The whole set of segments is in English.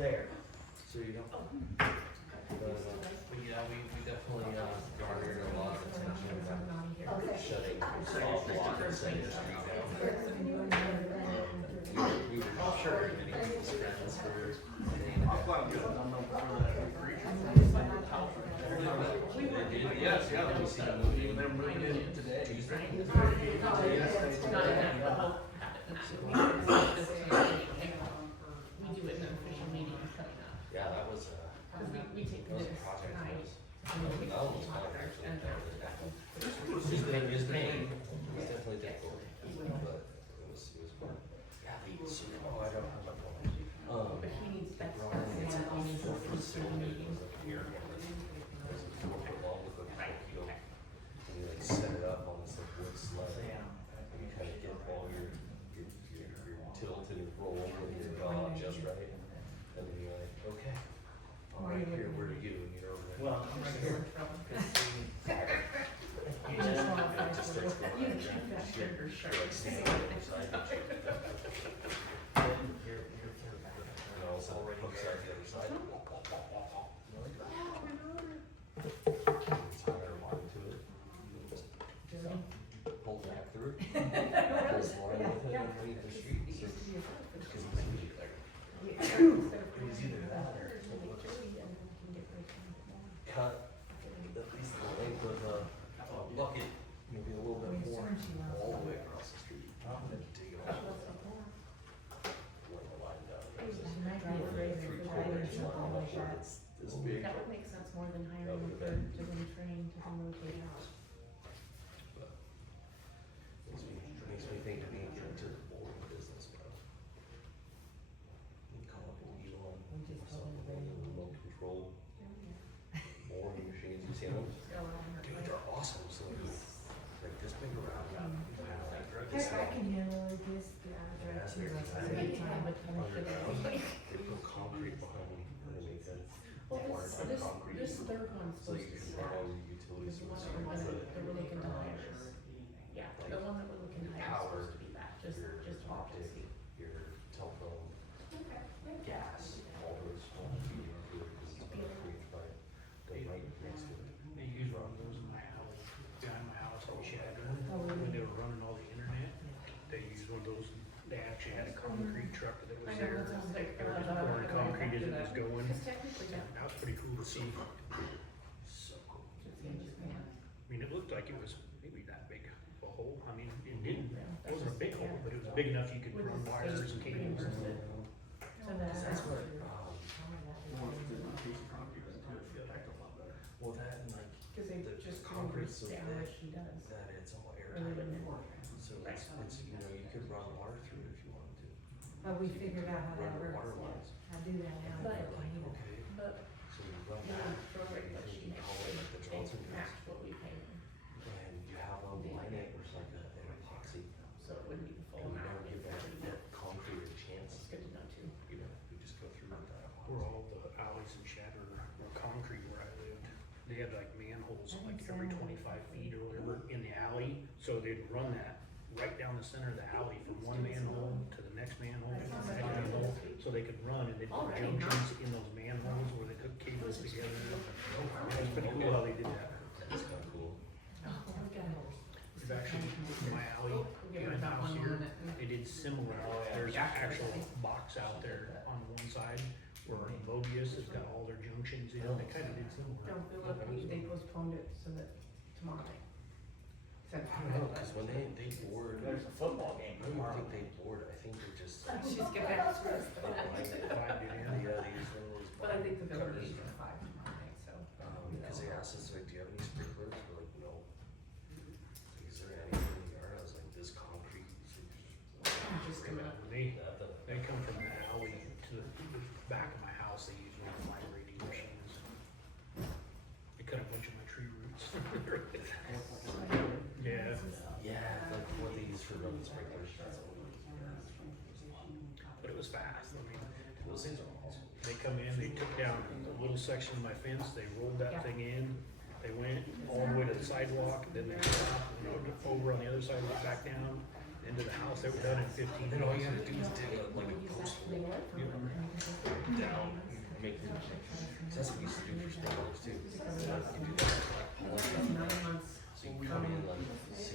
there. So you don't. But yeah, we definitely garnered a lot of attention about shutting off block and setting the street down. We were not sure many people's friends were. Yes, yeah. We see them moving. They're moving in today. Tuesday. We do it in an official meeting coming up. Yeah, that was We take that was this a project for tonight. us. That one was fun actually. It was pain. It was definitely difficult, but it was fun. Yeah, oh, I don't know about that. But he needs, that's the one that we need to approve through the meeting. Here, it was a 4-foot long with a heel, and you like set it up on this like wood sled. And you kind of get all your tilt and your roll and your yaw just right, and then you're like, okay, I'm right here, where are you? And you're over there. Well, I'm right here. It just starts going like that. You're like standing on the other side. And all of a sudden it hooks out the other side. It's higher line to it. Just pull back through it. Pulls line with it underneath the street. So, because he's usually like, he's either that or cut at least the length of a bucket, maybe a little bit more, all the way across the street. I'm gonna dig it all. Lay the line down. There's this 3/4 inch line that's this big. That would make sense more than hiring a third to then train to then rotate out. But makes me think we need to get into the bowling business, bro. We call up Elon, something remote control bowling machines. You seen them? Dude, they're awesome. So like this big around. I can handle this, Yeah, too, they're like, time, but underground. They put concrete behind them and they make that Well, watertight concrete. this third one's So supposed you to can start. run all your utilities. The one so that you we're can gonna, put that we're looking to hire is, yeah, the one that we're looking to hire is Power, supposed to be that, just your optic, emergency. your telephone, gas, all those will feed into it because it's about 3 inch pipe. They might next to it. They used one of those in my house, behind my house in Chadron, when they were running all the internet. They used one of those, they actually had a concrete truck that was I know, there. that sounds like, They were just pouring concrete as it was going. Cause technically that, That was pretty cool to see. So cool. I mean, it looked like it was maybe that big a hole. I mean, it didn't, it wasn't a big hole, but it was big enough you could with run the wires state and cables. reimbursed it. So Because that's what, Well, well, that and like, Cause they the just concrete's so reimbursed the hours thick she does. that it's all Or they airtight. wouldn't. So it's, you know, you could run water through it if you wanted to. but we figured out how Run that the water works. lines. I do that now. But- Okay, But so you run the that, rate that and she you makes, call it like the they Johnson match test. what we pay them, And you have a line it with like an epoxy, so it wouldn't be the full and you amount. don't give that concrete a chance, It's good to know too. you know, you just go through with that Where epoxy. all the alleys in Chadron were concrete where I lived. They had like manholes like every 25 feet or whatever in the alley. So they'd run that right down the center of the alley from one manhole to the next manhole, to the next manhole. So they could run and they'd put junctions in those manholes where they hook cables together. It was pretty cool how they did that. That's kind of cool. There's actually in my alley behind the house here, they did similar. There's an actual box out there on one side where Mobius has got all their junctions in. They kind of did similar. Don't feel like they postponed it so that tomorrow night. I don't know, cause when they board, There's a football game I don't tomorrow. think they board, I think they're just. She's getting back to us. Five it in. Yeah, they use one of those. But I think the cutters. building is at 5 tomorrow night, so. Cause they asked us, like, do you have any sprinklers? We're like, no. Like, is there anything in the yard? I was like, this concrete. Just come up. When they come from the alley to the back of my house, they use one of the vibrating machines. They cut a bunch of my tree roots. Yeah, Yeah, like what they use for running sprinklers. but it was fast. I mean, Those things are awesome. they come in, they took down a little section of my fence, they rolled that thing in, they went all the way to the sidewalk, then they stopped, rode over on the other side, went back down into the house. They were done in 15 And then all you minutes. had to do is dig up like a post hole, you know, down too. To cover those. I think it's 9 months. So you come in like 6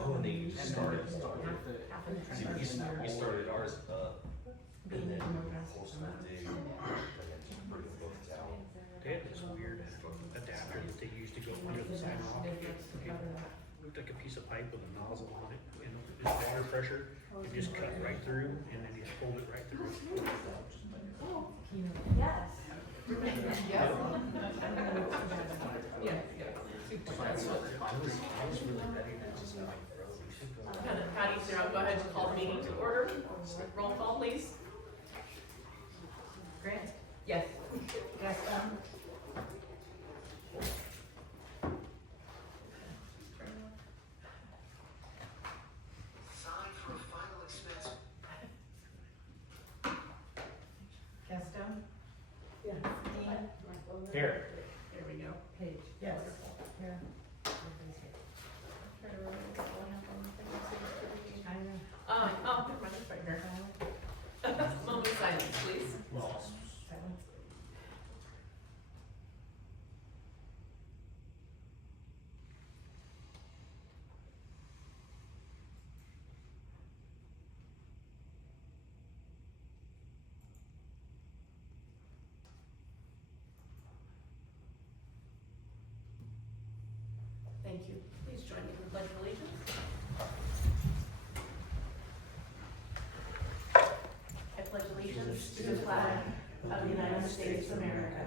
Oh, and then you just started. Half of the See, time. we started ours up, Being and then in of progress. course when they just bring the books out. They had this weird adapter that they used to go under the sidewalk. Difference to cover that. It looked like a piece of pipe with a nozzle on it, and it's water pressure, it just cut right through, and then you pulled it right through. You know, Yes. Yes. Yes. I was really ready to just like throw. Patty, Sarah, go ahead and call the meeting to order. Roll call, please. Grant, Yes. Gaston, Sign for a final expense. Gaston. Yes. Dean, Here. There we go. Page, yes. Yeah. Try to remember what all happened on the thing. I know. Oh, never mind, it's right here. Moment of silence, please. Silence. Thank you. Please join me in the pledge of allegiance. I pledge allegiance to the flag of the United States of America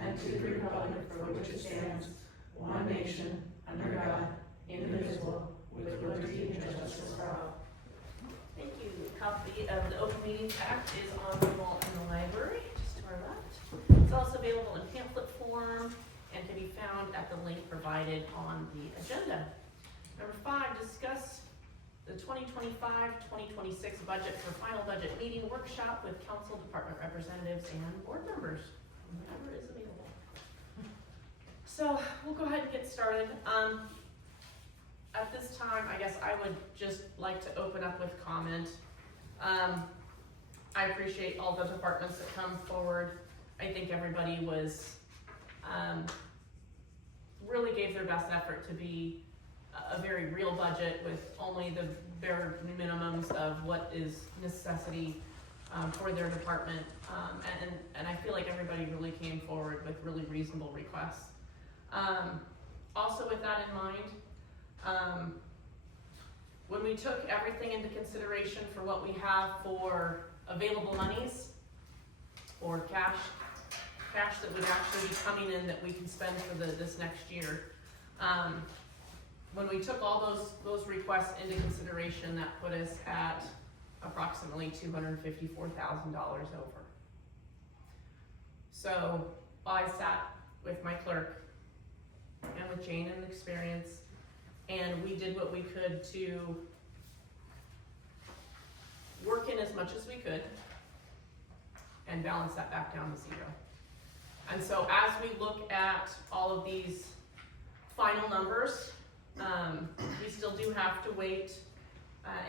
and to the republic for which it stands, one nation, under God, indivisible, with liberty and justice for all. Thank you. Copy of the Open Meetings Act is on the wall in the library, just to our left. It's also available in pamphlet form and can be found at the link provided on the agenda. Number 5, discuss the 2025-2026 budget for final budget meeting workshop with council, department representatives, and board members, whoever is available. So we'll go ahead and get started. At this time, I guess I would just like to open up with comment. I appreciate all the departments that come forward. I think everybody was really gave their best effort to be a very real budget with only the bare minimums of what is necessity for their department. And I feel like everybody really came forward with really reasonable requests. Also with that in mind, when we took everything into consideration for what we have for available monies or cash that would actually be coming in that we can spend for this next year. When we took all those requests into consideration, that put us at approximately $254,000 over. So I sat with my clerk and with Jane and experience, and we did what we could to work in as much as we could and balance that back down to zero. And so as we look at all of these final numbers, we still do have to wait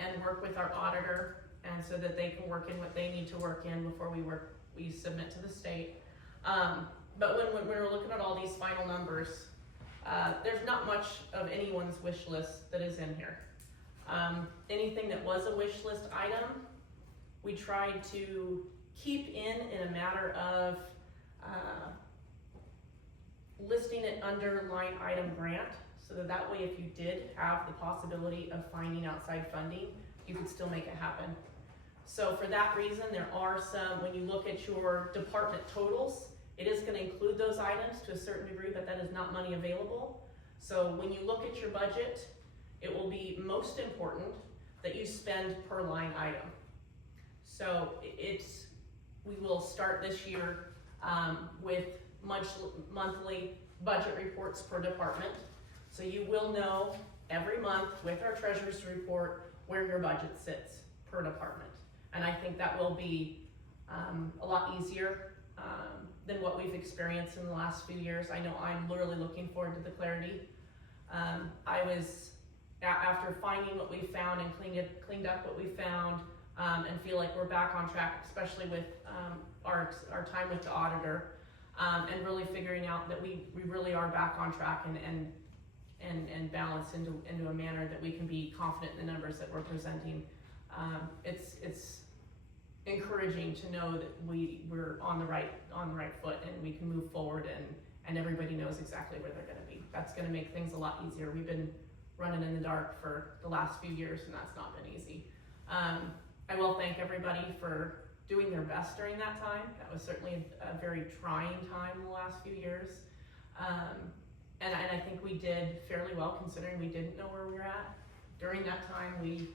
and work with our auditor, and so that they can work in what they need to work in before we submit to the state. But when we're looking at all these final numbers, there's not much of anyone's wish list that is in here. Anything that was a wish list item, we tried to keep in a matter of listing it under line item grant, so that way if you did have the possibility of finding outside funding, you could still make it happen. So for that reason, there are some, when you look at your department totals, it is gonna include those items to a certain degree, but that is not money available. So when you look at your budget, it will be most important that you spend per line item. So we will start this year with monthly budget reports per department. So you will know every month with our treasurer's report where your budget sits per department. And I think that will be a lot easier than what we've experienced in the last few years. I know I'm literally looking forward to the clarity. I was, after finding what we found and cleaned up what we found, and feel like we're back on track, especially with, our time with the auditor, and really figuring out that we really are back on track and balanced into a manner that we can be confident in the numbers that we're presenting. It's encouraging to know that we're on the right foot and we can move forward and everybody knows exactly where they're gonna be. That's gonna make things a lot easier. We've been running in the dark for the last few years and that's not been easy. I will thank everybody for doing their best during that time. That was certainly a very trying time in the last few years. And I think we did fairly well considering we didn't know where we were at. During that time, we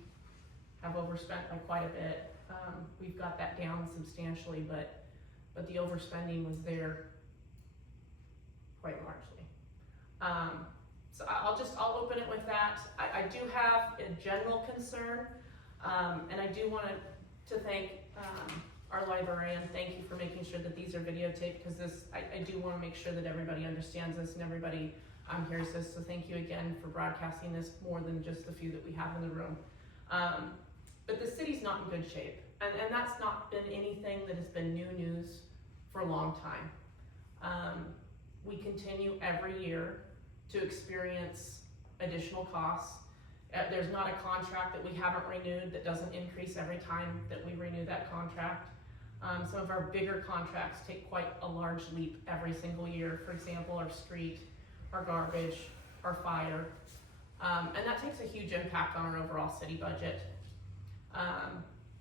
have overspent by quite a bit. We've got that down substantially, but the overspending was there quite largely. So I'll open it with that. I do have a general concern, and I do want to thank our librarian. Thank you for making sure that these are videotaped, because I do want to make sure that everybody understands this and everybody hears this. So thank you again for broadcasting this more than just the few that we have in the room. But the city's not in good shape, and that's not been anything that has been new news for a long time. We continue every year to experience additional costs. There's not a contract that we haven't renewed that doesn't increase every time that we renew that contract. Some of our bigger contracts take quite a large leap every single year. For example, our street, our garbage, our fire, and that takes a huge impact on our overall city budget.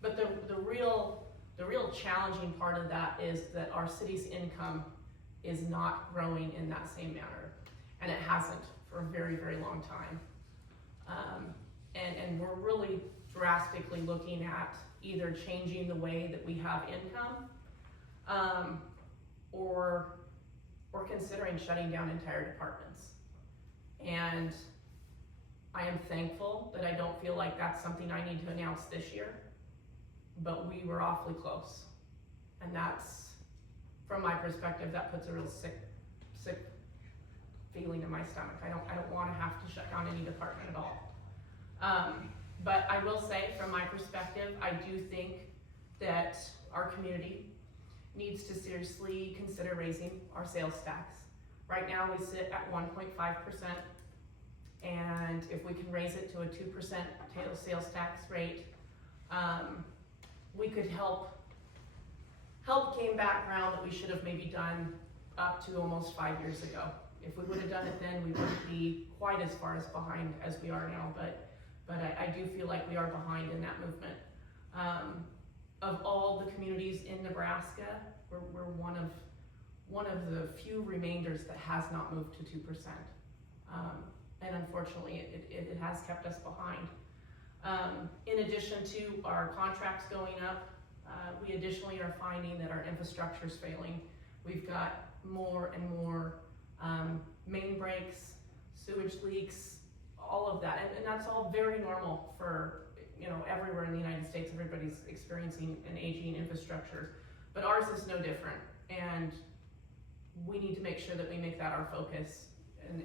But the real challenging part of that is that our city's income is not growing in that same manner, and it hasn't for a very, very long time. And we're really drastically looking at either changing the way that we have income, or considering shutting down entire departments. And I am thankful that I don't feel like that's something I need to announce this year, but we were awfully close. And that's, from my perspective, that puts a real sick feeling in my stomach. I don't want to have to shut down any department at all. But I will say, from my perspective, I do think that our community needs to seriously consider raising our sales tax. Right now we sit at 1.5%, and if we can raise it to a 2% sales tax rate, we could help gain back ground that we should have maybe done up to almost 5 years ago. If we would have done it then, we wouldn't be quite as far as behind as we are now, but I do feel like we are behind in that movement. Of all the communities in Nebraska, we're one of the few remainders that has not moved to 2%. And unfortunately, it has kept us behind. In addition to our contracts going up, we additionally are finding that our infrastructure is failing. We've got more and more main breaks, sewage leaks, all of that, and that's all very normal for everywhere in the United States. Everybody's experiencing an aging infrastructure, but ours is no different, and we need to make sure that we make that our focus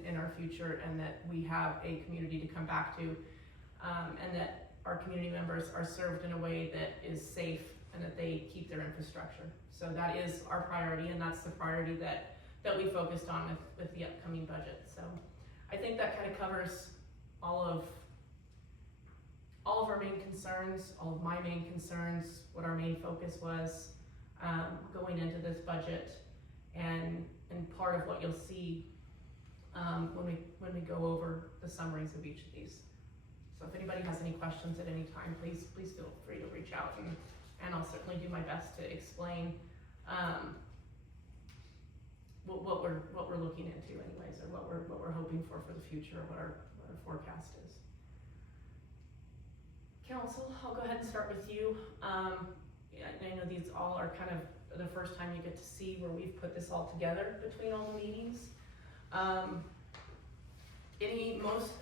in our future, and that we have a community to come back to, and that our community members are served in a way that is safe and that they keep their infrastructure. So that is our priority, and that's the priority that we focused on with the upcoming budget. So I think that kind of covers all of our main concerns, all of my main concerns, what our main focus was going into this budget, and part of what you'll see when we go over the summaries of each of these. So if anybody has any questions at any time, please feel free to reach out, and I'll certainly do my best to explain what we're looking into anyways, or what we're hoping for the future, or what our forecast is. Council, I'll go ahead and start with you. I know these all are kind of the first time you get to see where we've put this all together between all the meetings.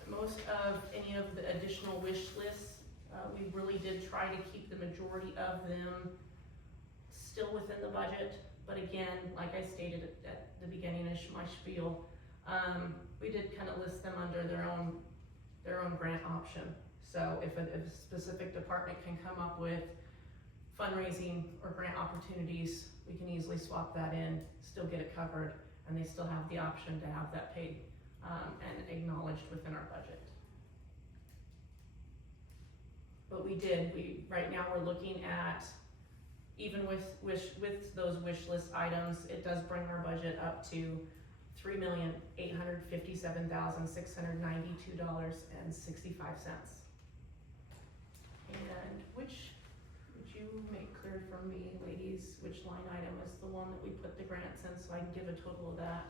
Most of any of the additional wish lists, we really did try to keep the majority of them still within the budget. But again, like I stated at the beginning of my spiel, we did kind of list them under their own grant option. So if a specific department can come up with fundraising or grant opportunities, we can easily swap that in, still get it covered, and they still have the option to have that paid and acknowledged within our budget. But right now we're looking at, even with those wish list items, it does bring our budget up to $3,857,692.65. And would you make clear for me, ladies, which line item is the one that we put the grants in, so I can give a total of that?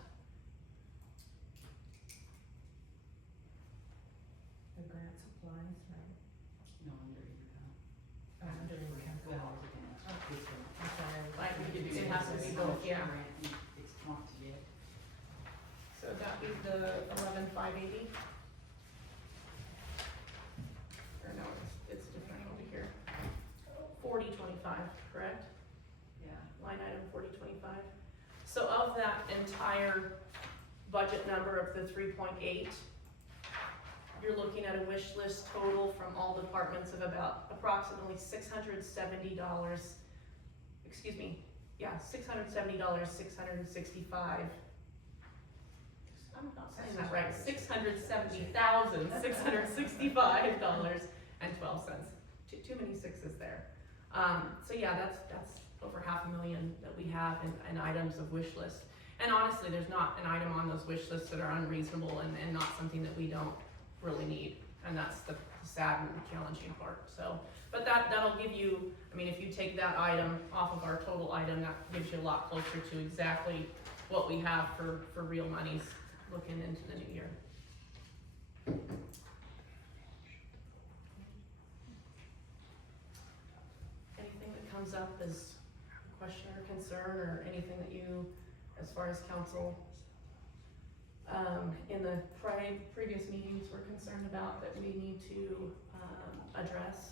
The grant supplies, right? No, under your account. Under the account. Well, again, this one. I'm sorry. Like, we could do, it has to be How both, much yeah. grant you want to get. So that'd be the 11,580? Or no, it's different over here. 4025, correct? Yeah. Line item 4025. So of that entire budget number of the 3.8, you're looking at a wish list total from all departments of about approximately $670, excuse me, yeah, $670, 665. I'm not saying that right, $670,665.12. Too many sixes there. So yeah, that's over $500,000 that we have in items of wish list. And honestly, there's not an item on those wish lists that are unreasonable and not something that we don't really need. And that's the sad and challenging part. So, but that'll give you, I mean, if you take that item off of our total item, that gives you a lot closer to exactly what we have for real monies looking into the new year. Anything that comes up as a question or concern, or anything that you, as far as council, in the previous meetings were concerned about that we need to address?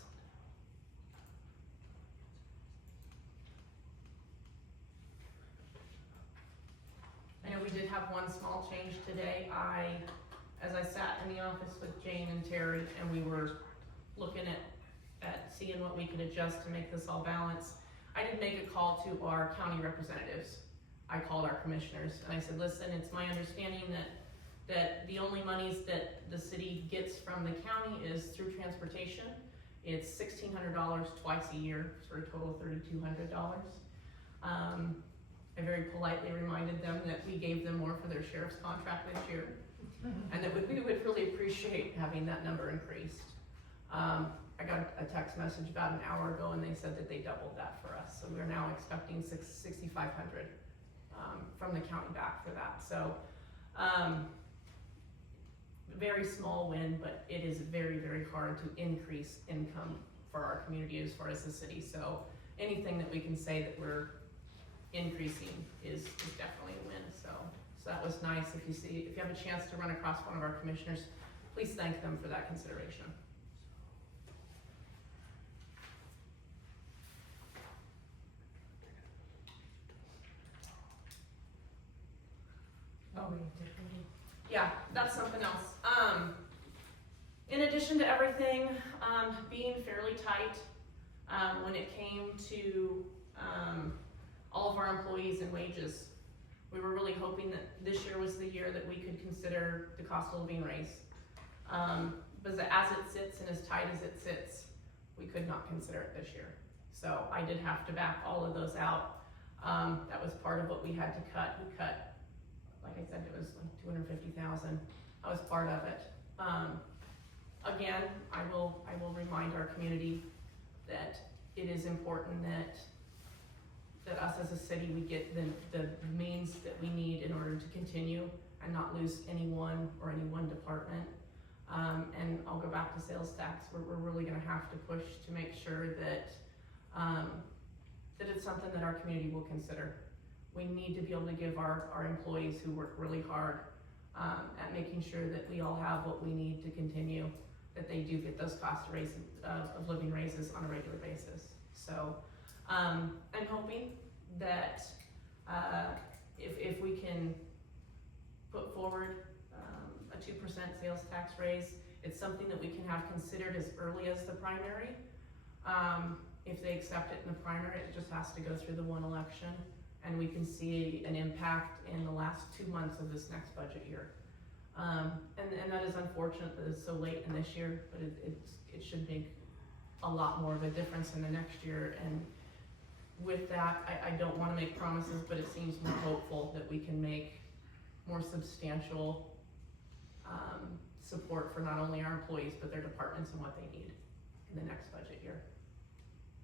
I know we did have one small change today. As I sat in the office with Jane and Terry, and we were looking at seeing what we could adjust to make this all balance, I did make a call to our county representatives. I called our commissioners and I said, listen, it's my understanding that the only monies that the city gets from the county is through transportation. It's $1,600 twice a year, for a total of $3,200. I very politely reminded them that we gave them more for their sheriff's contract this year, and that we would really appreciate having that number increased. I got a text message about an hour ago, and they said that they doubled that for us, so we're now expecting $6,500 from the county back for that. So, very small win, but it is very, very hard to increase income for our community as far as the city. So, anything that we can say that we're increasing is definitely a win. So that was nice. If you have a chance to run across one of our commissioners, please thank them for that consideration. Oh, Yeah, that's something else. In addition to everything being fairly tight, when it came to all of our employees and wages, we were really hoping that this year was the year that we could consider the cost of living raise. But as it sits and as tight as it sits, we could not consider it this year. So I did have to back all of those out. That was part of what we had to cut. We cut, like I said, it was like $250,000. I was part of it. Again, I will remind our community that it is important that us as a city, we get the means that we need in order to continue and not lose anyone or any one department. And I'll go back to sales tax. We're really gonna have to push to make sure that that it's something that our community will consider. We need to be able to give our employees who work really hard at making sure that we all have what we need to continue, that they do get those cost of living raises on a regular basis. So I'm hoping that if we can put forward a 2% sales tax raise, it's something that we can have considered as early as the primary. If they accept it in the primary, it just has to go through the one election, and we can see an impact in the last 2 months of this next budget year. And that is unfortunate that it's so late in this year, but it should make a lot more of a difference in the next year. And with that, I don't wanna make promises, but it seems more hopeful that we can make more substantial, support for not only our employees, but their departments and what they need in the next budget year.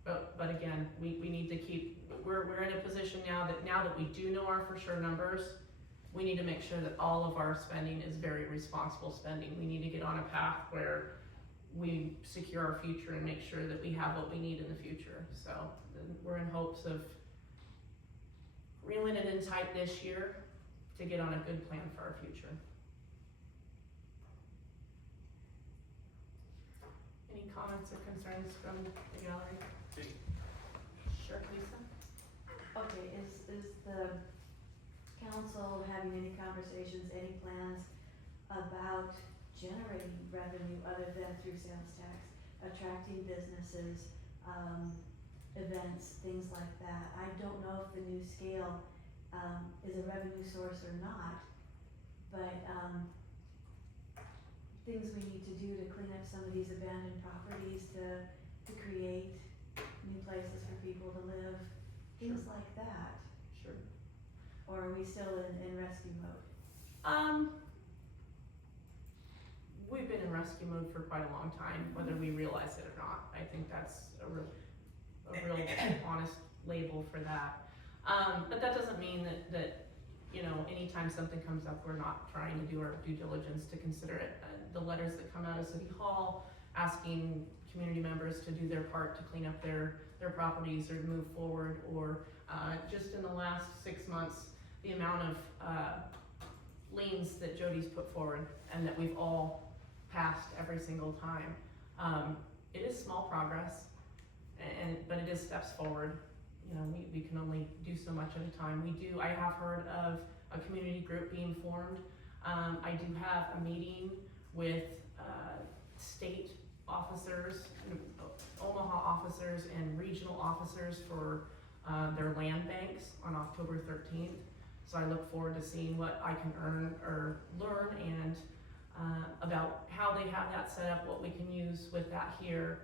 But again, we need to keep, we're in a position now that we do know our for sure numbers, we need to make sure that all of our spending is very responsible spending. We need to get on a path where we secure our future and make sure that we have what we need in the future. So we're in hopes of reeling it in tight this year to get on a good plan for our future. Any comments or concerns from the gallery? Sure, Lisa? Okay, is the council having any conversations, any plans about generating revenue other than through sales tax, attracting businesses, events, things like that? I don't know if the new scale, is a revenue source or not, but, things we need to do to clean up some of these abandoned properties, to create new places for people to live, things like that. Sure. Or are we still in rescue mode? We've been in rescue mode for quite a long time, whether we realize it or not. I think that's a real honest label for that. But that doesn't mean that you know, anytime something comes up, we're not trying to do our due diligence to consider it. The letters that come out of City Hall asking community members to do their part to clean up their properties or to move forward, or just in the last 6 months, the amount of liens that Jody's put forward and that we've all passed every single time. It is small progress, but it is steps forward. You know, we can only do so much at a time. I have heard of a community group being formed. I do have a meeting with state officers, Omaha officers and regional officers for their land banks on October 13th. So I look forward to seeing what I can learn and about how they have that set up, what we can use with that here.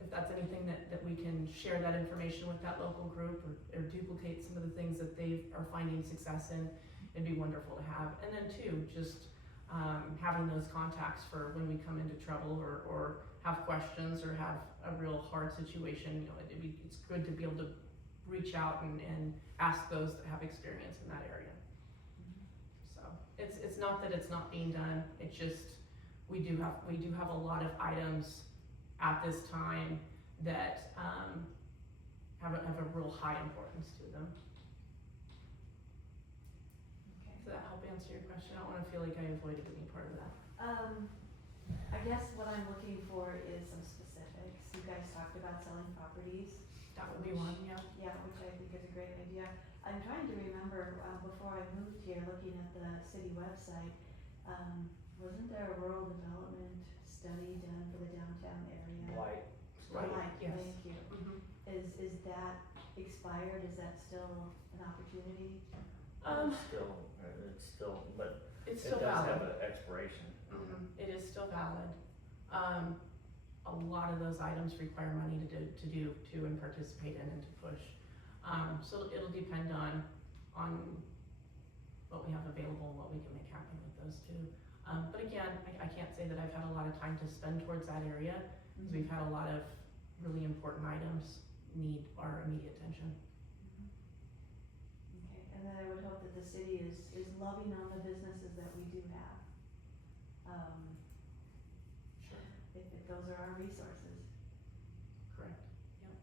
If that's anything that we can share that information with that local group, or duplicate some of the things that they are finding success in, it'd be wonderful to have. And then too, just having those contacts for when we come into trouble or have questions or have a real hard situation. You know, it's good to be able to reach out and ask those that have experience in that area. So it's not that it's not being done. It's just we do have a lot of items at this time that have a real high importance to them. Okay. Does that help answer your question? I don't want to feel like I avoided any part of that. I guess what I'm looking for is some specifics. You guys talked about selling properties. That would be one, yeah. Yeah, which I think is a great idea. I'm trying to remember, before I moved here, looking at the city website, wasn't there a rural development study done for the downtown area? Right. Right, Yes. thank you. Mm-hmm. Is that expired? Is that still an opportunity? It's still, but It's it still does have valid. an expiration. It is still valid. A lot of those items require money to and participate in and to push. So it'll depend on what we have available and what we can make happen with those two. But again, I can't say that I've had a lot of time to spend towards that area, because we've had a lot of really important items need our immediate attention. Okay, and then I would hope that the city is loving on the businesses that we do have. Sure. If those are our resources. Correct. Yep.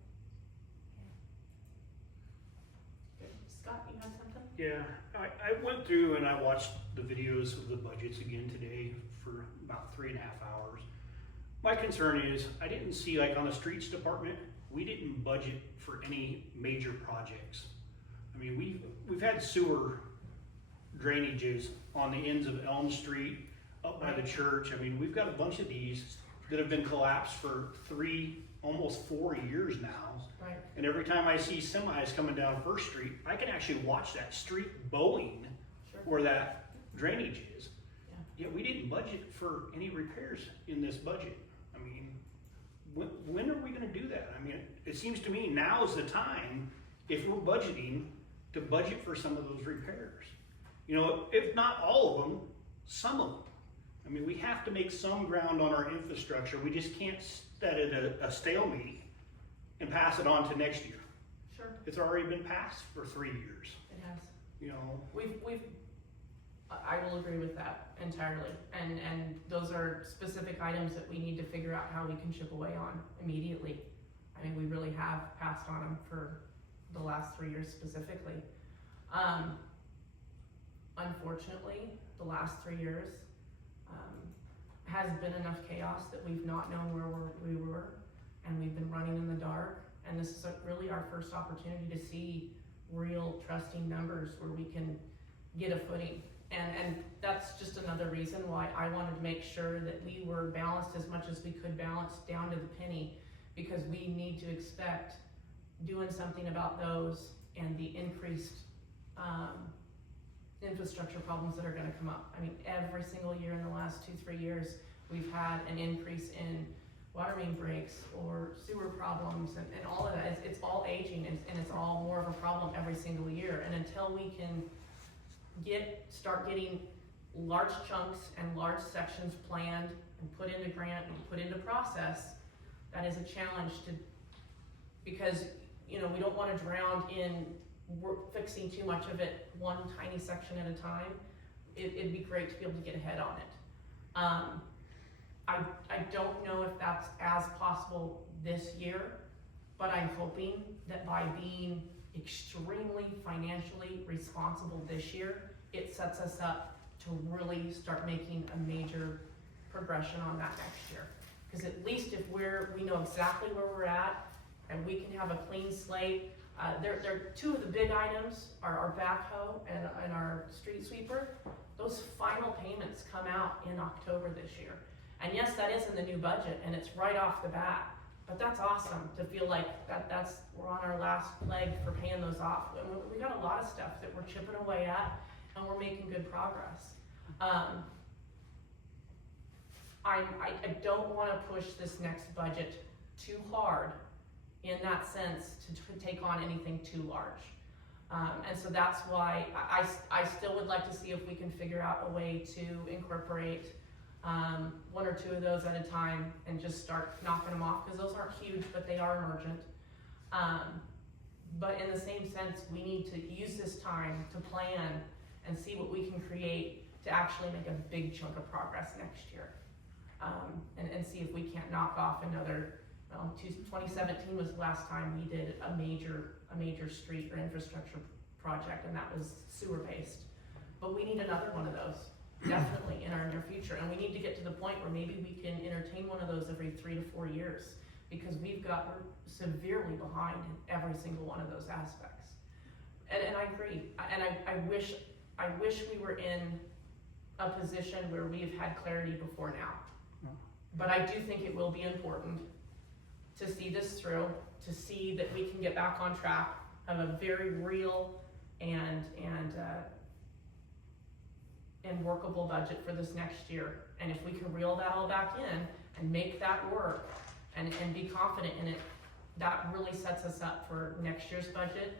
Good. Scott, you had something? Yeah, I went through and I watched the videos of the budgets again today for about 3.5 hours. My concern is, I didn't see, like on the streets department, we didn't budget for any major projects. I mean, we've had sewer drainages on the ends of Elm Street, up by the church. I mean, we've got a bunch of these that have been collapsed for 3, almost 4 years now. Right. And every time I see semis coming down First Street, I can actually watch that street bowing Sure. where that drainage is. Yeah. Yet we didn't budget for any repairs in this budget. I mean, when are we gonna do that? I mean, it seems to me now's the time, if we're budgeting, to budget for some of those repairs. You know, if not all of them, some of them. I mean, we have to make some ground on our infrastructure. We just can't set it a stalemate and pass it on to next year. Sure, It's already been passed for 3 years, it has. you know? I will agree with that entirely, and those are specific items that we need to figure out how we can chip away on immediately. I mean, we really have passed on them for the last 3 years specifically. Unfortunately, the last 3 years, has been enough chaos that we've not known where we were, and we've been running in the dark, and this is really our first opportunity to see real trusting numbers where we can get a footing. And that's just another reason why I wanted to make sure that we were balanced as much as we could balance down to the penny, because we need to expect doing something about those and the increased infrastructure problems that are gonna come up. I mean, every single year in the last 2-3 years, we've had an increase in water main breaks or sewer problems and all of that. It's all aging and it's all more of a problem every single year. And until we can start getting large chunks and large sections planned and put into grant and put into process, that is a challenge because, you know, we don't wanna drown in fixing too much of it one tiny section at a time. It'd be great to be able to get ahead on it. I don't know if that's as possible this year, but I'm hoping that by being extremely financially responsible this year, it sets us up to really start making a major progression on that next year. Because at least if we know exactly where we're at and we can have a clean slate. They're two of the big items are our backhoe and our street sweeper. Those final payments come out in October this year. And yes, that is in the new budget and it's right off the bat, but that's awesome to feel like we're on our last leg for paying those off. And we got a lot of stuff that we're chipping away at and we're making good progress. I don't wanna push this next budget too hard in that sense to take on anything too large. And so that's why I still would like to see if we can figure out a way to incorporate 1 or 2 of those at a time and just start knocking them off, because those aren't huge, but they are emergent. But in the same sense, we need to use this time to plan and see what we can create to actually make a big chunk of progress next year. And see if we can't knock off another, 2017 was the last time we did a major street or infrastructure project, and that was sewer based. But we need another one of those, definitely in our near future, and we need to get to the point where maybe we can entertain one of those every 3 to 4 years, because we're severely behind in every single one of those aspects. And I agree, and I wish we were in a position where we've had clarity before now. But I do think it will be important to see this through, to see that we can get back on track, have a very real and workable budget for this next year. And if we can reel that all back in and make that work and be confident in it, that really sets us up for next year's budget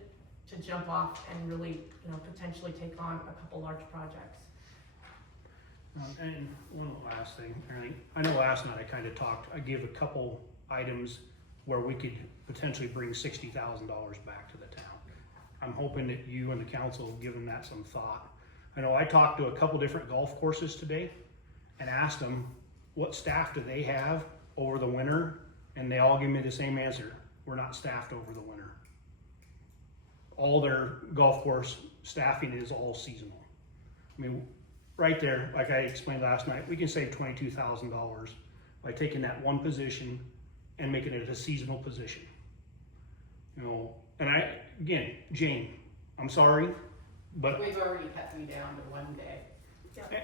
to jump off and really, potentially take on a couple large projects. And one last thing, I know last night I gave a couple items where we could potentially bring $60,000 back to the town. I'm hoping that you and the council have given that some thought. I know I talked to a couple different golf courses today and asked them what staff do they have over the winter, and they all give me the same answer: we're not staffed over the winter. All their golf course staffing is all seasonal. I mean, right there, like I explained last night, we can save $22,000 by taking that one position and making it a seasonal position. And again, Jane, I'm sorry, but We've already cut me down to 1 day.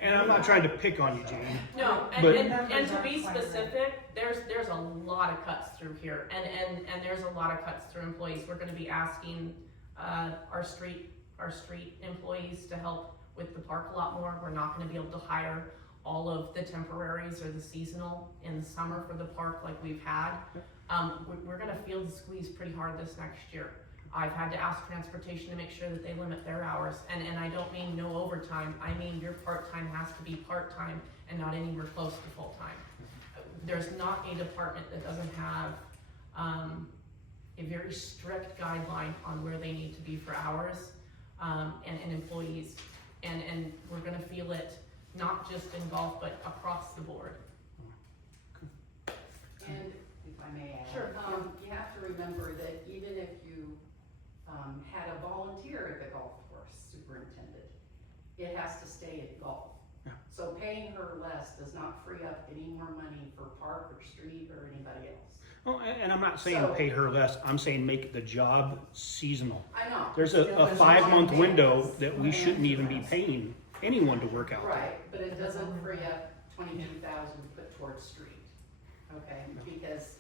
And I'm not trying to pick on you, Jane. No, But- and to be specific, there's a lot of cuts through here, and there's a lot of cuts through employees. We're gonna be asking, our street employees to help with the park a lot more. We're not gonna be able to hire all of the temporaries or the seasonal in the summer for the park like we've had. We're gonna feel the squeeze pretty hard this next year. I've had to ask transportation to make sure that they limit their hours, and I don't mean no overtime, I mean your part-time has to be part-time and not anywhere close to full-time. There's not a department that doesn't have, a very strict guideline on where they need to be for hours, and employees. And we're gonna feel it, not just in golf, but across the board. And if I may add. Sure. You have to remember that even if you, had a volunteer at the golf course superintendent, it has to stay at golf. Yeah. So paying her less does not free up any more money for park or street or anybody else. Oh, and I'm not saying So- pay her less, I'm saying make the job seasonal. I know. There's a 5-month window that we shouldn't even be paying anyone to work out there. Right, but it doesn't free up 22,000 to put towards street, okay? Because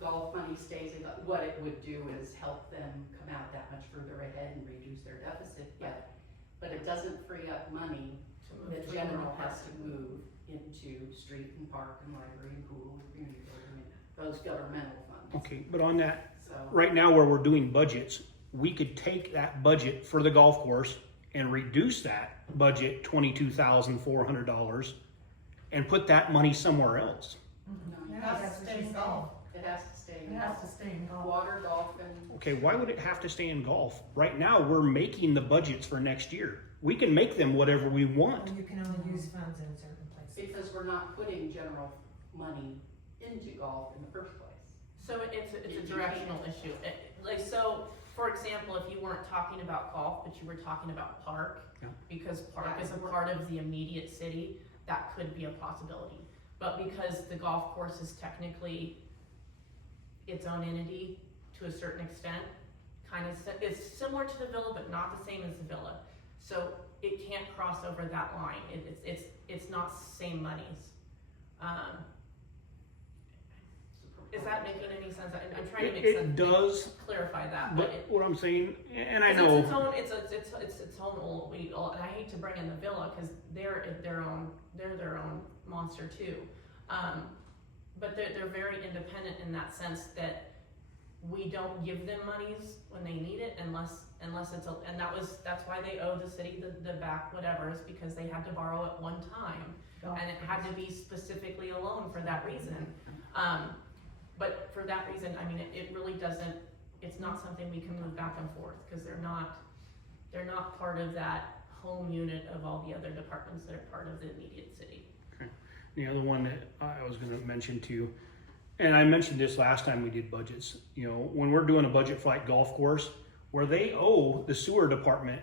golf money stays in, what it would do is help them come out that much further ahead and reduce their deficit, but it doesn't free up money To move that between the general has to departments. move into street and park and library and pool and community building, and those governmental funds, Okay, but on that, so. right now where we're doing budgets, we could take that budget for the golf course and reduce that budget $22,400 and put that money somewhere else. No, It has to stay in golf. It has to stay It in has to golf. stay in golf. Water, golf, and Okay, why would it have to stay in golf? Right now, we're making the budgets for next year. We can make them whatever we want. And you can only use funds in certain places. because we're not putting general money into golf in the first place. So it's a directional issue. Like, so, for example, if you weren't talking about golf, but you were talking about park, Yeah. because park is a part of the immediate city, that could be a possibility. But because the golf course is technically its own entity to a certain extent, it's similar to the villa, but not the same as the villa. So it can't cross over that line. It's not same monies. Is that making any sense? I'm trying to make sense. It does, Clarify that, but but what I'm saying, and I because know, it's its own old, and I hate to bring in the villa, cause they're their own monster too. But they're very independent in that sense that we don't give them monies when they need it unless it's and that's why they owe the city the back whatever, is because they had to borrow at one time. And it had to be specifically a loan for that reason. But for that reason, I mean, it really doesn't, it's not something we can move back and forth, because they're not part of that home unit of all the other departments that are part of the immediate city. the other one that I was gonna mention too, and I mentioned this last time we did budgets, you know, when we're doing a budget for like golf course, where they owe the sewer department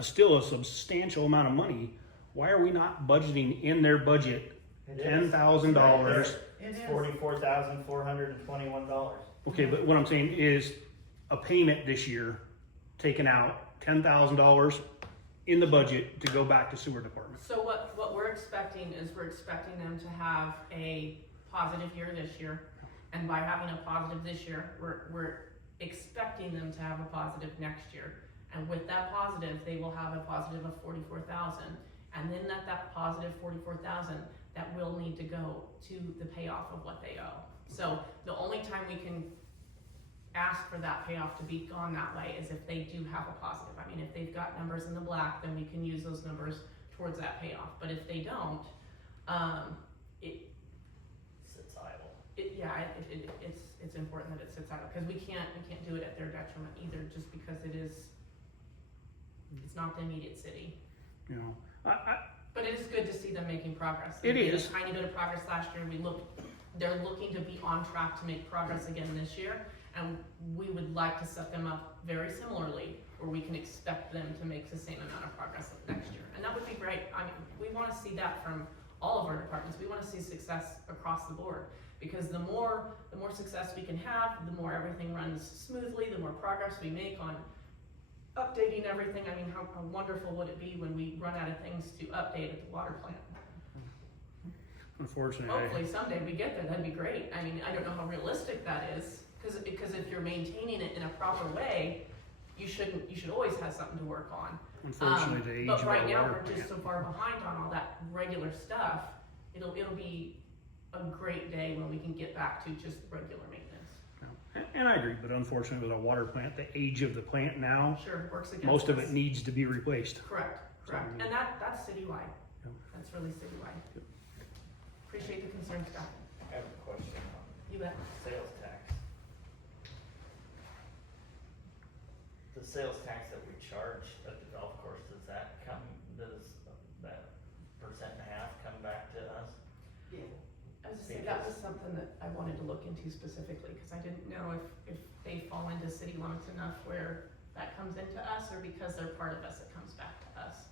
still a substantial amount of money, why are we not budgeting in their budget $10,000? It's $44,421. Okay, but what I'm saying is a payment this year, taken out $10,000 in the budget to go back to sewer department. So what we're expecting is we're expecting them to have a positive year this year. And by having a positive this year, we're expecting them to have a positive next year. And with that positive, they will have a positive of 44,000. And then that positive 44,000, that will need to go to the payoff of what they owe. So the only time we can ask for that payoff to be gone that way is if they do have a positive. I mean, if they've got numbers in the black, then we can use those numbers towards that payoff. But if they don't, Sits idle. it's important that it sits out, because we can't do it at their detriment either, just because it's not the immediate city. You know, But it is good to see them making progress. It They made is. a tiny bit of progress last year. They're looking to be on track to make progress again this year, and we would like to set them up very similarly, where we can expect them to make the same amount of progress next year. And that would be great. I mean, we want to see that from all of our departments. We want to see success across the board, because the more success we can have, the more everything runs smoothly, the more progress we make on updating everything, I mean, how wonderful would it be when we run out of things to update at the water plant? Unfortunately, Hopefully someday we get there, that'd be great. I mean, I don't know how realistic that is, because if you're maintaining it in a proper way, you should always have something to work on. unfortunately, the age But of our right now, water we're just plant. so far behind on all that regular stuff, it'll be a great day when we can get back to just regular maintenance. And I agree, but unfortunately with our water plant, the age of the plant now, Sure, works against most of us. it needs to be replaced. Correct, So, correct, and that's citywide. Yep. That's really citywide. Appreciate the concern, Scott. I have a question on You bet. sales tax. The sales tax that we charge at the golf course, does that that percent and a half come back to us? Yeah. I was just saying, that was something that I wanted to look into specifically, because I didn't know if they fall into city limits enough where that comes into us, or because they're part of us, it comes back to us.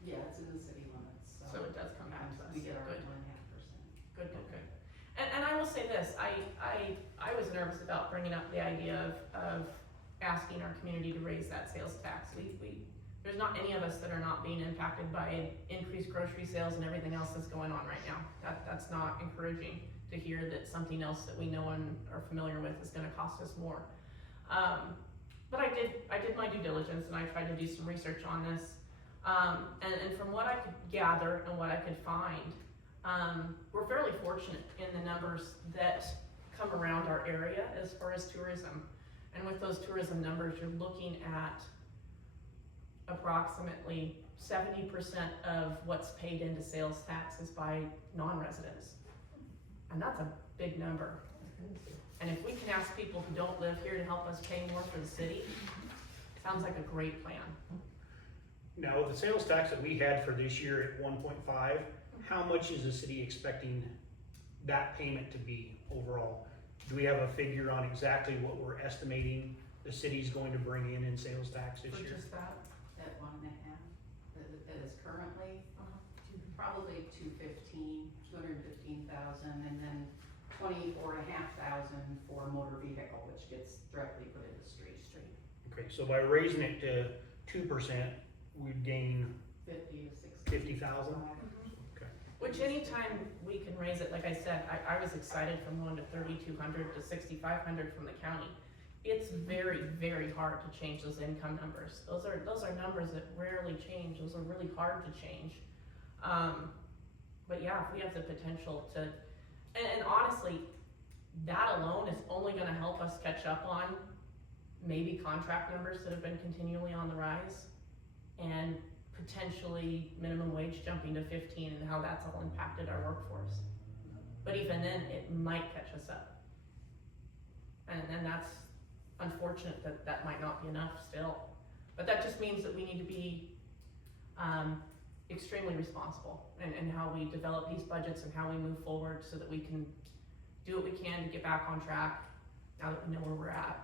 Yeah, it's in the city limits, so. So it does come back to us. We get our Good. 1.5%. Good, good, good. And I will say this, I was nervous about bringing up the idea of asking our community to raise that sales tax. There's not any of us that are not being impacted by increased grocery sales and everything else that's going on right now. That's not encouraging to hear that something else that we know and are familiar with is gonna cost us more. But I did my due diligence and I tried to do some research on this. And from what I could gather and what I could find, we're fairly fortunate in the numbers that come around our area as far as tourism. And with those tourism numbers, you're looking at approximately 70% of what's paid into sales taxes by non-residents. And that's a big number. And if we can ask people who don't live here to help us pay more for the city, sounds like a great plan. Now, with the sales tax that we had for this year at 1.5, how much is the city expecting that payment to be overall? Do we have a figure on exactly what we're estimating the city's going to bring in sales tax this For year? just that. At 1.5, that is currently, probably 215,000, and then 24,500 for motor vehicle, which gets directly put in the street. Okay, so by raising it to 2%, we'd gain 50 to 60. 50,000? Okay. Which anytime we can raise it, like I said, I was excited from going to 3,200 to 6,500 from the county. It's very, very hard to change those income numbers. Those are numbers that rarely change. Those are really hard to change. But yeah, if we have the potential to, and honestly, that alone is only gonna help us catch up on maybe contract numbers that have been continually on the rise, and potentially minimum wage jumping to 15 and how that's all impacted our workforce. But even then, it might catch us up. And that's unfortunate that might not be enough still. But that just means that we need to be extremely responsible in how we develop these budgets and how we move forward so that we can do what we can to get back on track now that we know where we're at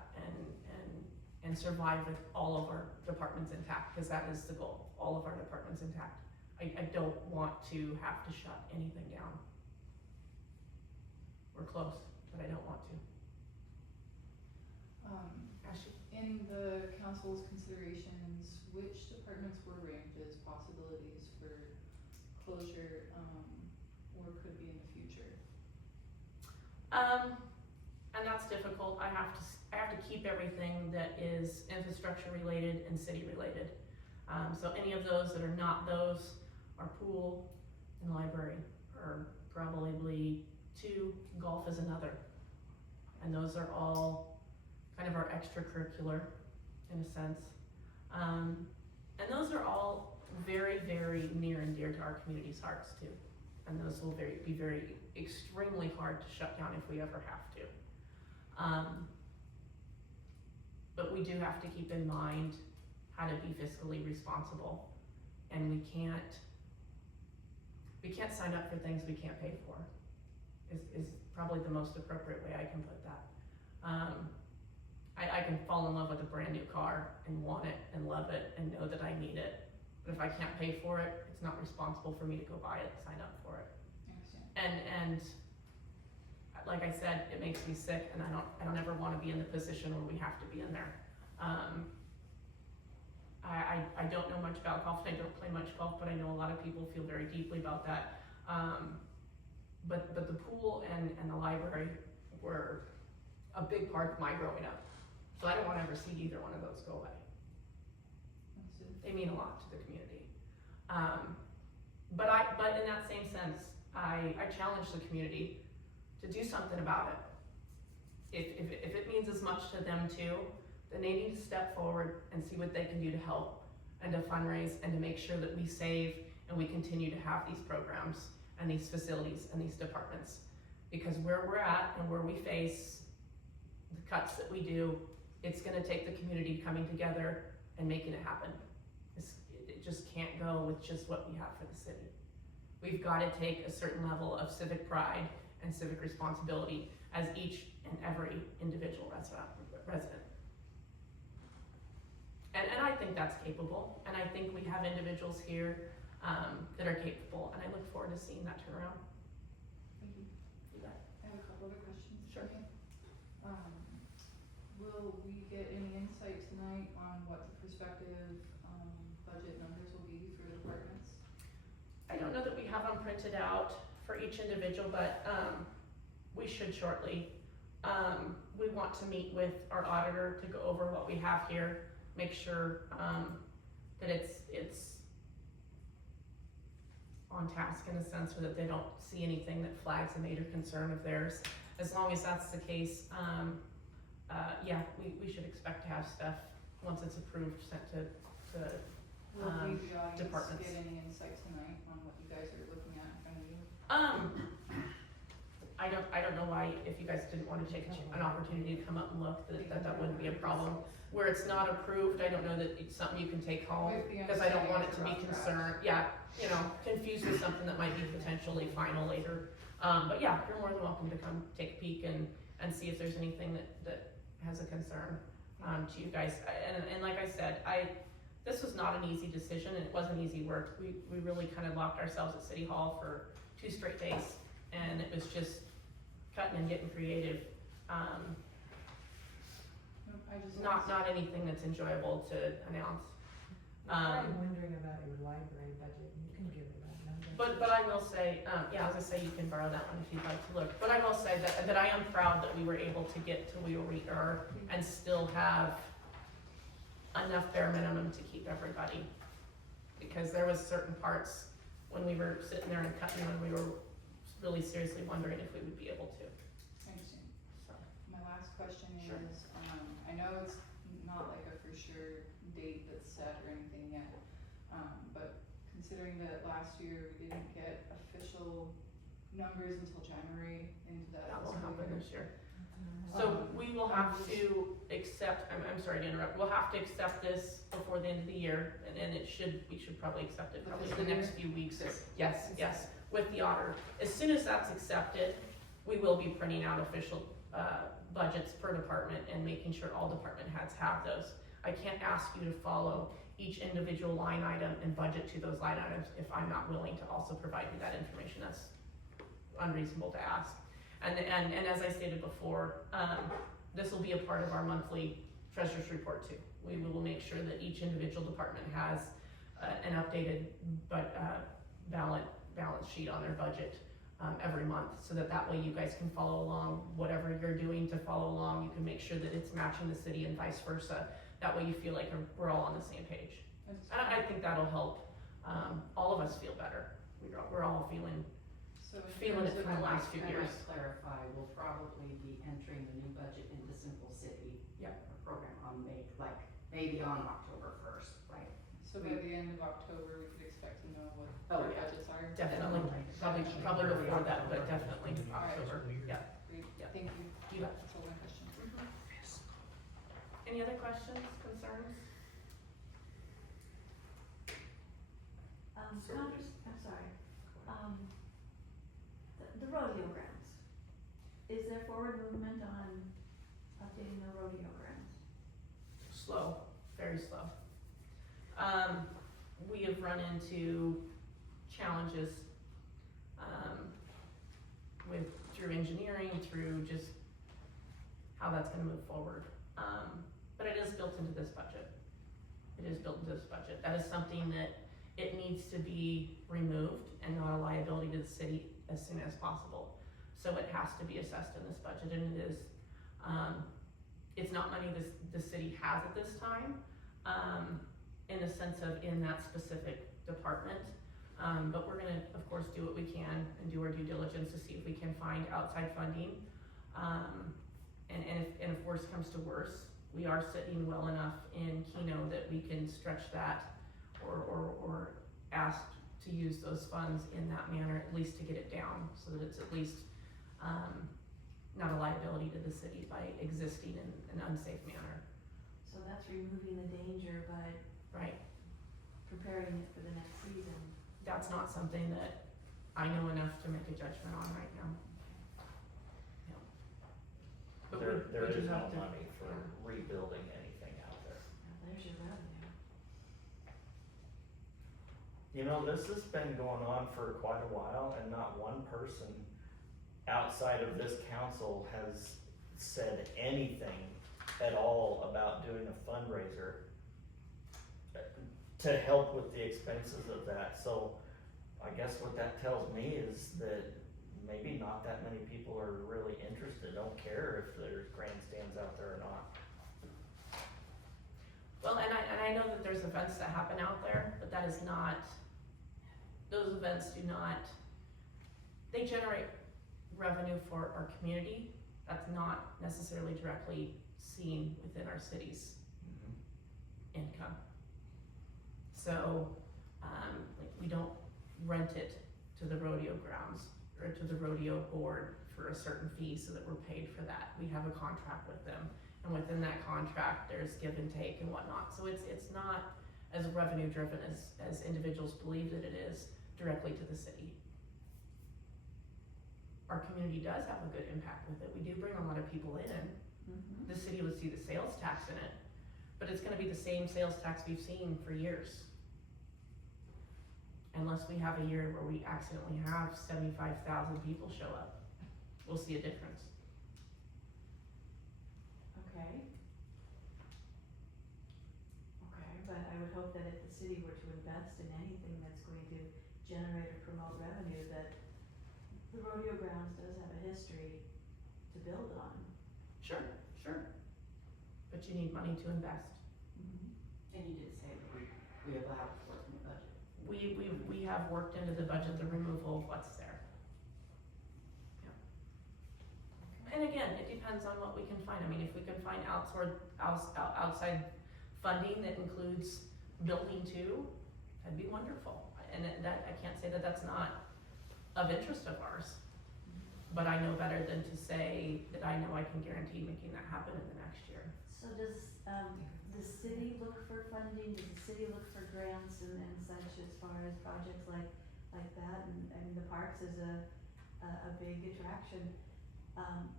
and survive with all of our departments intact, because that is the goal, all of our departments intact. I don't want to have to shut anything down. We're close, but I don't want to. Ashley? In the council's considerations, which departments were ranked as possibilities for closure, or could be in the future? And that's difficult. I have to keep everything that is infrastructure related and city related. So any of those that are not those are pool and library, or probably two, golf is another. And those are all kind of our extracurricular in a sense. And those are all very, very near and dear to our community's hearts too. And those will be very extremely hard to shut down if we ever have to. But we do have to keep in mind how to be fiscally responsible, and we can't sign up for things we can't pay for, is probably the most appropriate way I can put that. I can fall in love with a brand new car and want it and love it and know that I need it, but if I can't pay for it, it's not responsible for me to go buy it and sign up for it. I understand. And like I said, it makes me sick, and I don't ever want to be in the position where we have to be in there. I don't know much about golf, and I don't play much golf, but I know a lot of people feel very deeply about that. But the pool and the library were a big part of my growing up. So I don't wanna ever see either one of those go away. Understood. They mean a lot to the community. But in that same sense, I challenge the community to do something about it. If it means as much to them too, then they need to step forward and see what they can do to help and to fundraise and to make sure that we save and we continue to have these programs and these facilities and these departments. Because where we're at and where we face the cuts that we do, it's gonna take the community coming together and making it happen. It just can't go with just what we have for the city. We've gotta take a certain level of civic pride and civic responsibility as each and every individual resident. And I think that's capable, and I think we have individuals here that are capable, and I look forward to seeing that turn around. Thank you. You bet. I have a couple other questions. Sure. for you. Will we get any insight tonight on what the prospective, budget numbers will be for the departments? I don't know that we have them printed out for each individual, but we should shortly. We want to meet with our auditor to go over what we have here, make sure that it's on task in a sense, so that they don't see anything that flags a major concern of theirs. As long as that's the case, yeah, we should expect to have stuff, once it's approved, sent to Will we, the audience, departments. get any insight tonight on what you guys are looking at in front of you? I don't know why, if you guys didn't wanna take an opportunity to come up and look, that wouldn't be a problem. Where it's not approved, I don't know that it's something you can take home, With the because I don't want it to be understanding it's concerned, yeah, you know, confused with something that might be potentially final later. But yeah, you're more than welcome to come take a peek and see if there's anything that has a concern, to you guys. And like I said, this was not an easy decision, and it wasn't easy work. We really kind of locked ourselves at City Hall for 2 straight days, and it was just cutting and getting creative. I just. Not anything that's enjoyable to announce. I'm wondering about your library budget, you can give me that number. But I will say, yeah, as I say, you can borrow that one if you'd like to look. But I will say that I am proud that we were able to get to where we are and still have enough bare minimum to keep everybody. Because there was certain parts when we were sitting there and cutting, when we were really seriously wondering if we would be able to, I understand. so. My last question Sure. is, I know it's not like a for sure date that's set or anything yet, but considering that last year we didn't get official numbers until January into that That will fiscal happen year. this year. So we will have to accept, I'm sorry to interrupt, we'll have to accept this before the end of the year, and we should probably accept it The probably fiscal the next year? few weeks. Yes, with the auditor. As soon as that's accepted, we will be printing out official, budgets per department and making sure all department heads have those. I can't ask you to follow each individual line item and budget to those line items if I'm not willing to also provide you that information. That's unreasonable to ask. And as I stated before, this will be a part of our monthly treasurer's report too. We will make sure that each individual department has an updated balance sheet on their budget every month, so that way you guys can follow along whatever you're doing to follow along. You can make sure that it's matching the city and vice versa. That way you feel like we're all on the same page. And I think that'll help all of us feel better. We're all feeling So in feeling terms it of from the last few years. Clarify, we'll probably be entering the new budget into Simple City. Yep. A program on maybe on October 1st, right? So by the end of October, we could expect to know what Oh, our yeah. budgets are? definitely, probably before that, but definitely October. Yeah, Great, Yeah. thank you. you bet. That's all my questions. Any other questions, concerns? I'm sorry, the rodeo grounds, is there forward movement on updating the rodeo grounds? Slow, very slow. We have run into challenges, through engineering, through just how that's gonna move forward. But it is built into this budget. It is built into this budget. That is something that it needs to be removed and not a liability to the city as soon as possible. So it has to be assessed in this budget, and it is, it's not money the city has at this time, in the sense of in that specific department. But we're gonna, of course, do what we can and do our due diligence to see if we can find outside funding. And if worse comes to worse, we are sitting well enough in Keno that we can stretch that or ask to use those funds in that manner, at least to get it down, so that it's at least, not a liability to the city by existing in an unsafe manner. So that's removing the danger by Right? preparing it for the next season. That's not something that I know enough to make a judgment on right now. Yeah. But There we do is no have to- money for yeah. rebuilding anything out there. Now, there's your revenue. You know, this has been going on for quite a while, and not one person outside of this council has said anything at all about doing a fundraiser to help with the expenses of that. So I guess what that tells me is that maybe not that many people are really interested, don't care if there's grandstands out there or not. Well, and I know that there's events that happen out there, but that is not, those events do not, they generate revenue for our community. That's not necessarily directly seen within our city's income. So, like, we don't rent it to the rodeo grounds or to the rodeo board for a certain fee so that we're paid for that. We have a contract with them, and within that contract, there's give and take and whatnot. So it's not as revenue driven as individuals believe that it is directly to the city. Our community does have a good impact with it. We do bring a lot of people in. The city would see the sales tax in it, but it's gonna be the same sales tax we've seen for years. Unless we have a year where we accidentally have 75,000 people show up, we'll see a difference. Okay. Okay, but I would hope that if the city were to invest in anything that's going to generate or promote revenue, that the rodeo grounds does have a history to build on. Sure. But you need money to invest. And you did say that we have allowed for it in the budget. We have worked into the budget the removal of what's there. Yeah. And again, it depends on what we can find. I mean, if we can find outside funding that includes building too, that'd be wonderful. And that, I can't say that that's not of interest of ours, but I know better than to say that I know I can guarantee making that happen in the next year. So does, the city look for funding, does the city look for grants and such as far as projects like that? And I mean, the parks is a big attraction,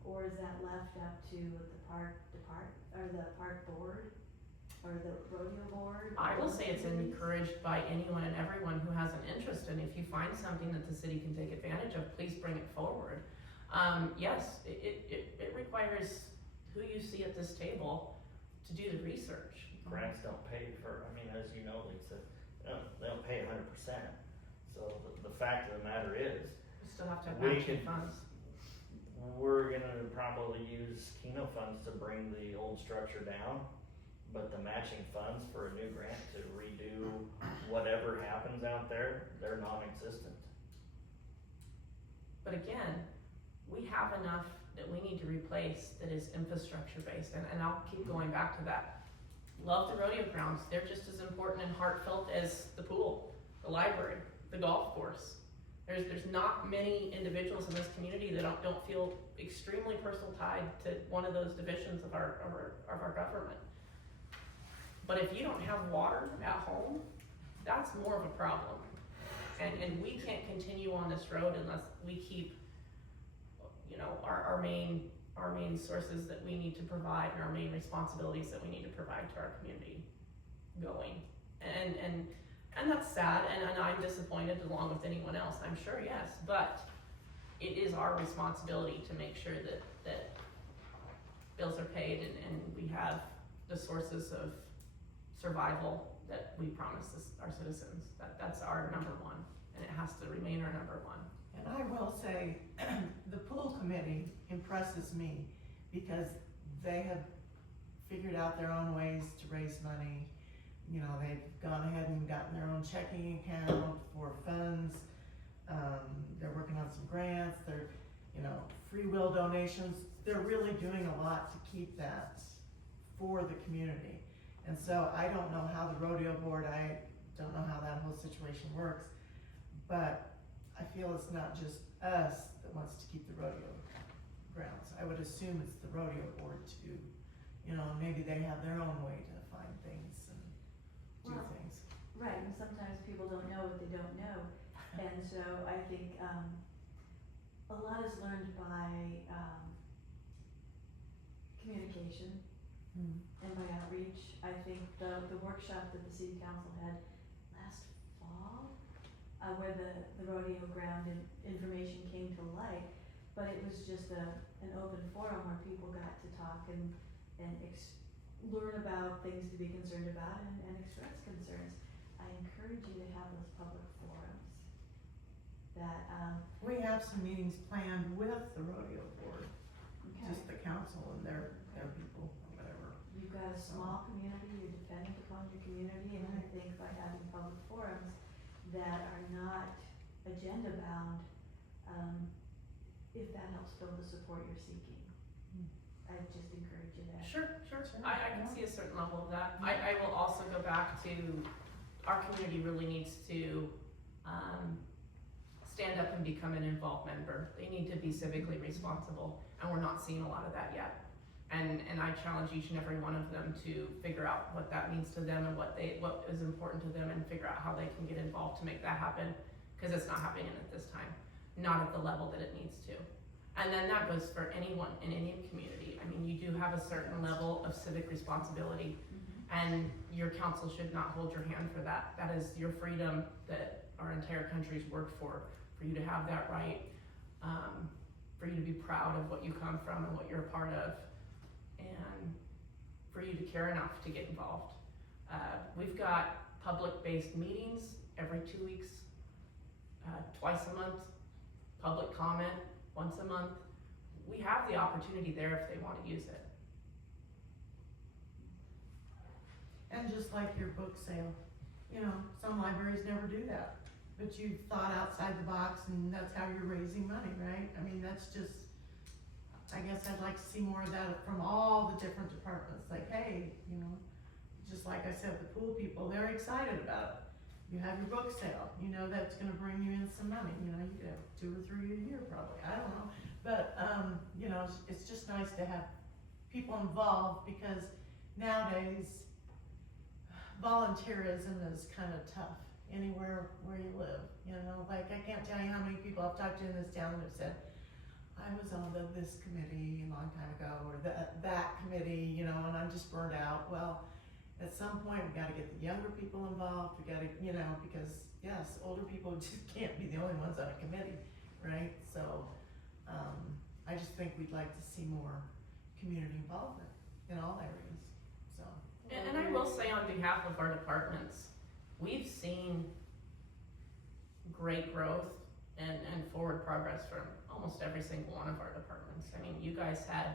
or is that left up to the park or the park board, or the rodeo board? I will say it's encouraged by anyone and everyone who has an interest, and if you find something that the city can take advantage of, please bring it forward. Yes, it requires who you see at this table to do the research. Grants don't pay for, I mean, as you know, Lisa, they don't pay 100%. So the fact of the matter is, We still have to have We matching can- funds. we're gonna probably use Keno funds to bring the old structure down, but the matching funds for a new grant to redo whatever happens out there, they're non-existent. But again, we have enough that we need to replace that is infrastructure based, and I'll keep going back to that. Love the rodeo grounds, they're just as important and heartfelt as the pool, the library, the golf course. There's not many individuals in this community that don't feel extremely personal tied to one of those divisions of our government. But if you don't have water at home, that's more of a problem. And we can't continue on this road unless we keep, you know, our main sources that we need to provide and our main responsibilities that we need to provide to our community going. And that's sad, and I'm disappointed along with anyone else, I'm sure, yes, but it is our responsibility to make sure that bills are paid and we have the sources of survival that we promise our citizens. That's our number one, and it has to remain our number one. And I will say, the pool committee impresses me because they have figured out their own ways to raise money. You know, they've gone ahead and gotten their own checking account for funds. They're working on some grants, they're, you know, free will donations. They're really doing a lot to keep that for the community. And so I don't know how the rodeo board, I don't know how that whole situation works, but I feel it's not just us that wants to keep the rodeo grounds. I would assume it's the rodeo board too. You know, maybe they have their own way to find things and do Well, things. Right, and sometimes people don't know what they don't know, and so I think, a lot is learned by, communication and by outreach. I think the workshop that the city council had last fall, where the rodeo ground and information came to light, but it was just an open forum where people got to talk and learn about things to be concerned about and express concerns. I encourage you to have those public forums that, We have some meetings planned with the rodeo board, okay. just the council and their people or whatever. You've got a small community, you're dependent upon your community, and I think by having public forums that are not agenda bound, if that helps build the support you're seeking, I just encourage you to. Sure. I can see a certain level of that. I will also go back to, our community really needs to, stand up and become an involved member. They need to be civically responsible, and we're not seeing a lot of that yet. And I challenge each and every one of them to figure out what that means to them and what is important to them, and figure out how they can get involved to make that happen, because it's not happening at this time, not at the level that it needs to. And then that goes for anyone in any community. I mean, you do have a certain level of civic responsibility, and your council should not hold your hand for that. That is your freedom that our entire country's worked for you to have that right, for you to be proud of what you come from and what you're a part of, and for you to care enough to get involved. We've got public-based meetings every 2 weeks, twice a month, public comment once a month. We have the opportunity there if they want to use it. And just like your book sale, you know, some libraries never do that, but you've thought outside the box, and that's how you're raising money, right? I mean, that's just, I guess I'd like to see more of that from all the different departments, like, hey, you know, just like I said, the pool people, they're excited about it. You have your book sale, you know that's gonna bring you in some money, you know, you could have 2 or 3 a year probably, I don't know. But, you know, it's just nice to have people involved, because nowadays, volunteerism is kind of tough anywhere where you live, you know, like I can't tell you how many people I've talked to in this town that have said, I was on this committee a long time ago, or that committee, you know, and I'm just burned out. Well, at some point we gotta get the younger people involved, we gotta, you know, because yes, older people just can't be the only ones on a committee, right? So, I just think we'd like to see more community involvement in all areas, so. And I will say, on behalf of our departments, we've seen great growth and forward progress from almost every single one of our departments. I mean, you guys had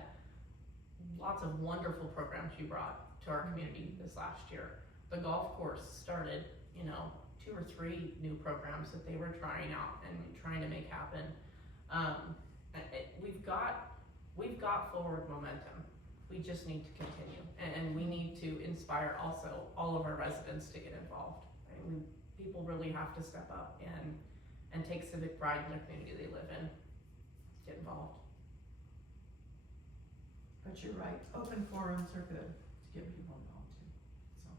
lots of wonderful programs you brought to our community this last year. The golf course started, you know, 2 or 3 new programs that they were trying out and trying to make happen. We've got forward momentum. We just need to continue, and we need to inspire also all of our residents to get involved. I mean, people really have to step up and take civic pride in the community they live in. Get involved. But you're right, open forums are good to get people involved too, so.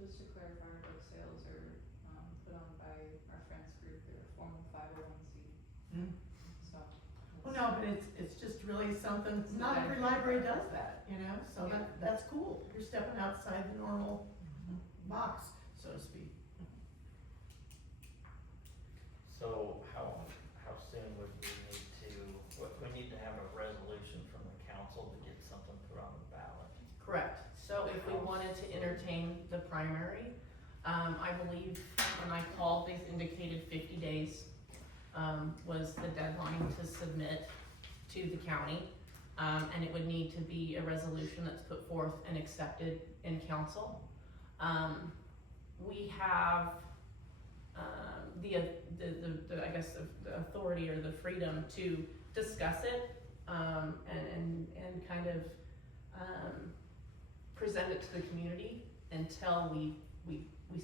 Just to clarify, our book sales are, put on by our friends group, they're a formal 501c, so. Well, no, but it's just really something, not every library does that, you know, so that's cool. You're stepping outside the normal box, so to speak. So how soon would we need to, we need to have a resolution from the council to get something put on the ballot? Correct. So if we wanted to primary. I believe when I called, they indicated 50 days, was the deadline to submit to the county. And it would need to be a resolution that's put forth and accepted in council. We have, the I guess the authority or the freedom to discuss it, and kind of, present it to the community until we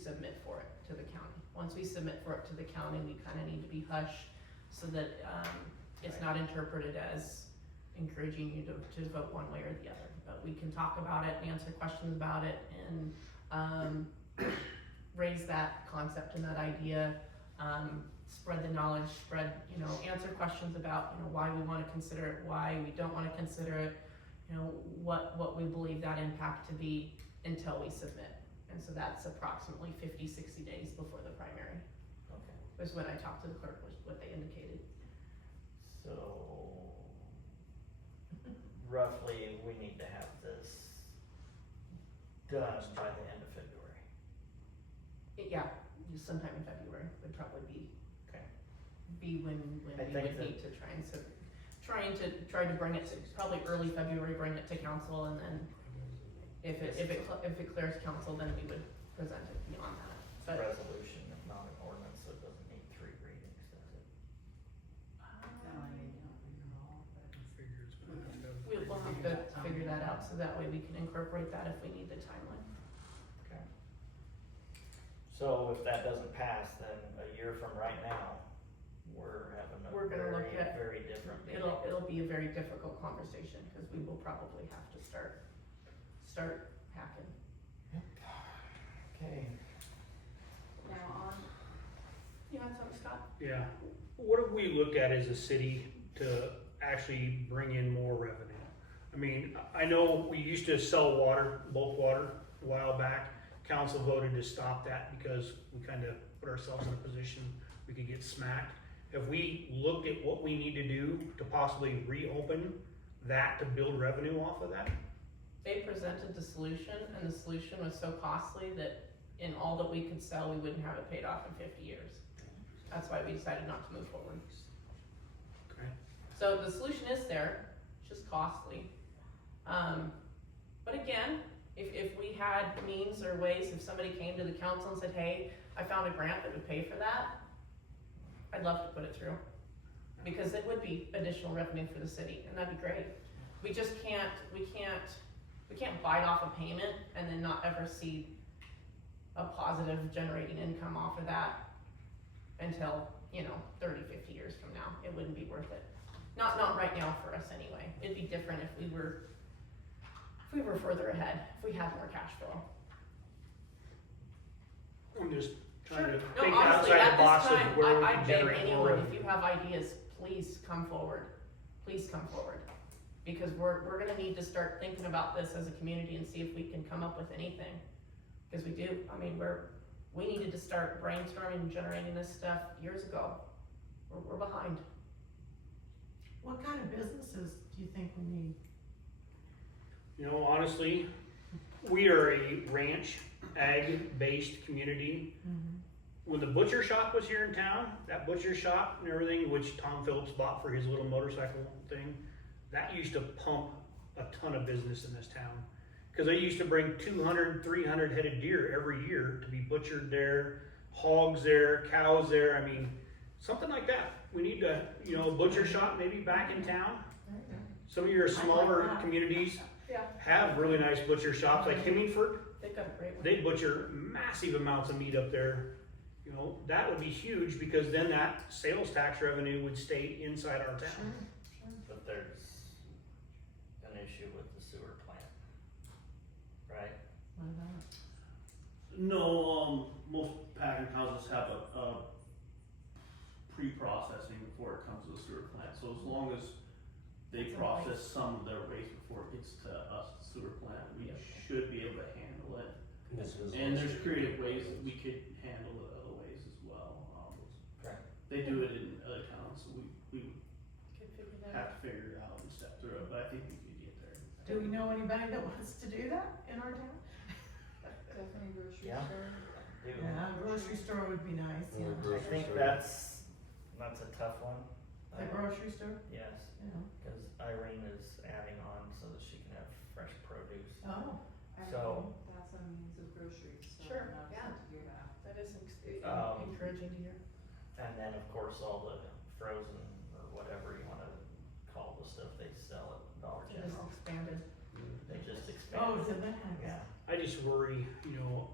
submit for it to the county. Once we submit for it to the county, we kinda need to be hushed so that, it's not interpreted as encouraging you to vote one way or the other. But we can talk about it, answer questions about it, and, raise that concept and that idea, spread the knowledge, answer questions about, why we wanna consider it, why we don't wanna consider it, what we believe that impact to be until we submit. And so that's approximately 50, 60 days before the primary, Okay, was when I talked to the clerk, was what they indicated. so roughly, we need to have this done by the end of February. Yeah, just sometime in February would probably Okay. be when I we think would that- need to try to bring it to, probably early February, bring it to council, and then if it clears council, then we would present it beyond that. It's a But, resolution, not an ordinance, so it doesn't need 3 readings, does it? Figure it's gonna have to have we'll have to figure that out, so that way we can incorporate that if we need the timeline. Okay. So if that doesn't pass, then a year from right now, we're having We're a gonna very, look at- very different meeting. It'll be a very difficult conversation, cause we will probably have to start hacking. Okay. Now on, You had something, Scott? Yeah, what have we looked at as a city to actually bring in more revenue? I mean, I know we used to sell water, bulk water, a while back. Council voted to stop that because we kinda put ourselves in a position we could get smacked. Have we looked at what we need to do to possibly reopen that to build revenue off of that? They presented the solution, and the solution was so costly that in all that we could sell, we wouldn't have it paid off in 50 years. That's why we decided not to move forward. Okay. So the solution is there, it's just costly. But again, if we had means or ways, if somebody came to the council and said, hey, I found a grant that would pay for that, I'd love to put it through. Because it would be additional revenue for the city, and that'd be great. We just can't bite off a payment and then not ever see a positive generating income off of that until, 30, 50 years from now. It wouldn't be worth it. Not right now for us anyway. It'd be different if we were further ahead, if we had more cash flow. I'm just trying to No, think honestly, outside at the this box of time, where we I can beg generate more anyone, if revenue. you have ideas, please come forward. Please come forward. Because we're gonna need to start thinking about this as a community and see if we can come up with anything. Cause we do, we needed to start brainstorming and generating this stuff years ago. We're behind. What kind of businesses do you think we need? Honestly, we are a ranch, ag-based community. When the butcher shop was here in town, that butcher shop and everything, which Tom Phillips bought for his little motorcycle thing, that used to pump a ton of business in this town. Cause they used to bring 200, 300 headed deer every year to be butchered there, hogs there, cows there, something like that. We need to, a butcher shop maybe back in town. Some of your smaller that. communities Yeah. have really nice butcher shops, like Hemingford. They've got a great one. They butcher massive amounts of meat up there. That would be huge because then that sales tax revenue would stay inside our town. But there's an issue with the sewer plant, right? What about? No, most packing houses have a pre-processing before it comes to the sewer plant, so as long as they That's in process some of their waste before it gets to us, the sewer plant, we should be able to handle it. And there's creative ways that we could handle it other ways as well. Right. They do it in other towns, so we Could figure that out. have to figure it out and step through it, but I think we could get there. Do we know anybody that wants to do that in our town? Definitely grocery Yeah. store. Do. Yeah, grocery store would be nice, Or yeah. grocery I think store. that's a tough one. The grocery store, Yes, yeah. cause Irene is adding on so that she can have fresh produce. Oh, I So- mean, that's a means of groceries, so Sure, I'm yeah. upset to hear that. That is encouraging to hear. And then, of course, all the frozen or whatever you wanna call the stuff they sell at Dollar It is General. expanded. They just oh, expanded. did they? Yeah. I just worry, you know,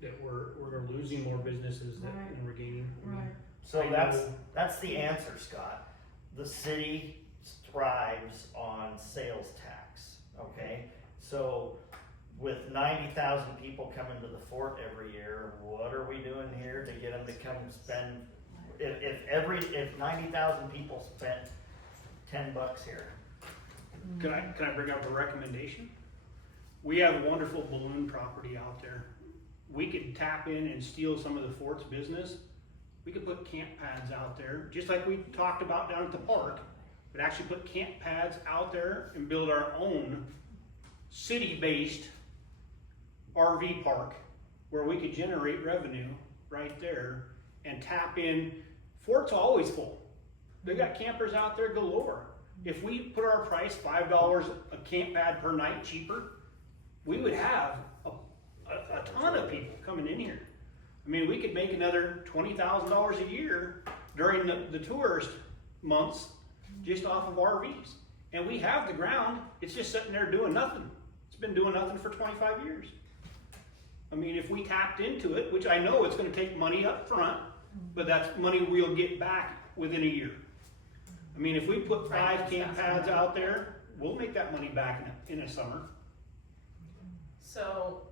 that we're losing more businesses than Right. we're gaining. I mean, Right. So I that's, know- that's the answer, Scott. The city thrives on sales tax, okay? So with 90,000 people coming to the fort every year, what are we doing here to get them to come spend? If 90,000 people spent $10 here, Can I bring up a recommendation? We have a wonderful balloon property out there. We could tap in and steal some of the fort's business. We could put camp pads out there, just like we talked about down at the park. But actually put camp pads out there and build our own city-based RV park where we could generate revenue right there and tap in. Fort's always full. They got campers out there galore. If we put our price $5 a camp pad per night cheaper, we would have a ton of people coming in here. I mean, we could make another $20,000 a year during the tourist months just off of RVs. And we have the ground, it's just sitting there doing nothing. It's been doing nothing for 25 years. I mean, if we tapped into it, which I know it's gonna take money up front, but that's money we'll get back within a year. I mean, if we put Right, 5 camp that's pads fine. out there, we'll make that money back in a summer. So,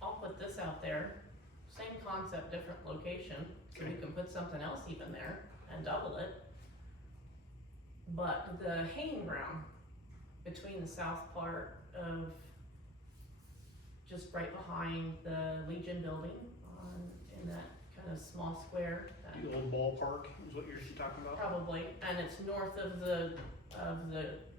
I'll put this out there, same concept, different location, so we Okay. can put something else even there and double it. But the hanging ground between the south part of, just right behind the Legion building, in that kind of small square, that The old ballpark is what you're talking about? probably, and it's north of the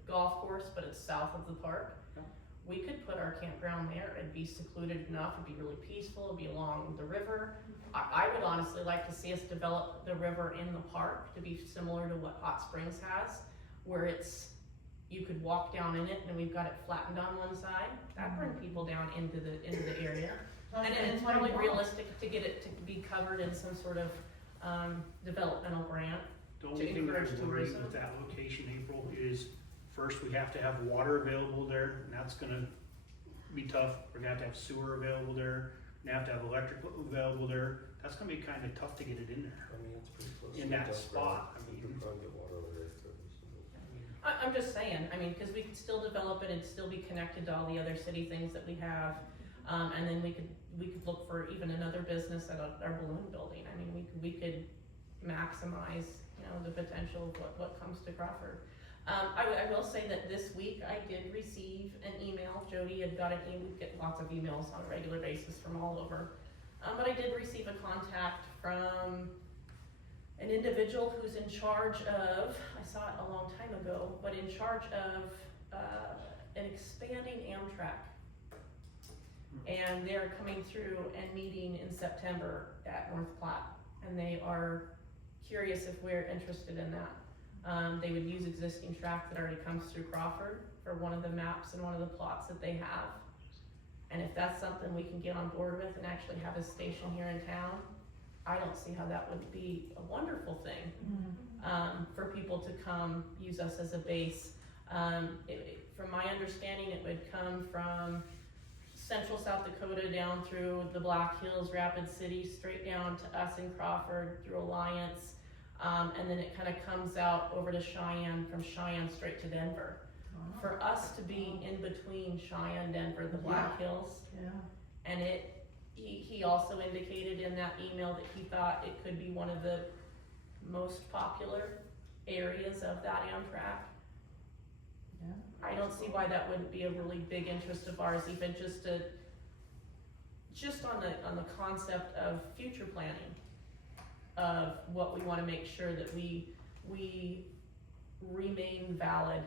golf course, but it's south of the park. Yeah. We could put our campground there, it'd be secluded enough, it'd be really peaceful, it'd be along the river. I would honestly like to see us develop the river in the park to be similar to what Hot Springs has, where you could walk down in it and we've got it flattened on one side. That'd bring people down into the area. And it's probably realistic to get it to be covered in some sort of, developmental grant. The only To thing I encourage worry tourism. with that location, April, is first we have to have water available there, and that's gonna be tough. We're gonna have to have sewer available there, we're gonna have to have electric available there. That's gonna be kinda tough to get it in there. I mean, it's pretty close. In to that the spot, I We mean- could probably get water over there for this. I'm just saying, I mean, cause we could still develop it and still be connected to all the other city things that we have. And then we could look for even another business at our balloon building. I mean, we could maximize, the potential of what comes to Crawford. I will say that this week I did receive an email. Jody had got an email, we get lots of emails on a regular basis from all over. But I did receive a contact from an individual who's in charge of, I saw it a long time ago, but in charge of, an expanding Amtrak. And they're coming through and meeting in September at North Platte, and they are curious if we're interested in that. They would use existing track that already comes through Crawford for one of the maps and one of the plots that they have. And if that's something we can get on board with and actually have a station here in town, I don't see how that would be a wonderful thing, for people to come use us as a base. From my understanding, it would come from central South Dakota down through the Black Hills, Rapid City, straight down to us in Crawford through Alliance, and then it kind of comes out over to Cheyenne, from Cheyenne straight to Denver. For us to be in between Cheyenne, Denver, the Black Hills, Yeah, and he also indicated in that email that he thought it could be one of the most popular areas of that Amtrak. yeah. I don't see why that wouldn't be a really big interest of ours, even just on the concept of future planning, of what we wanna make sure that we remain valid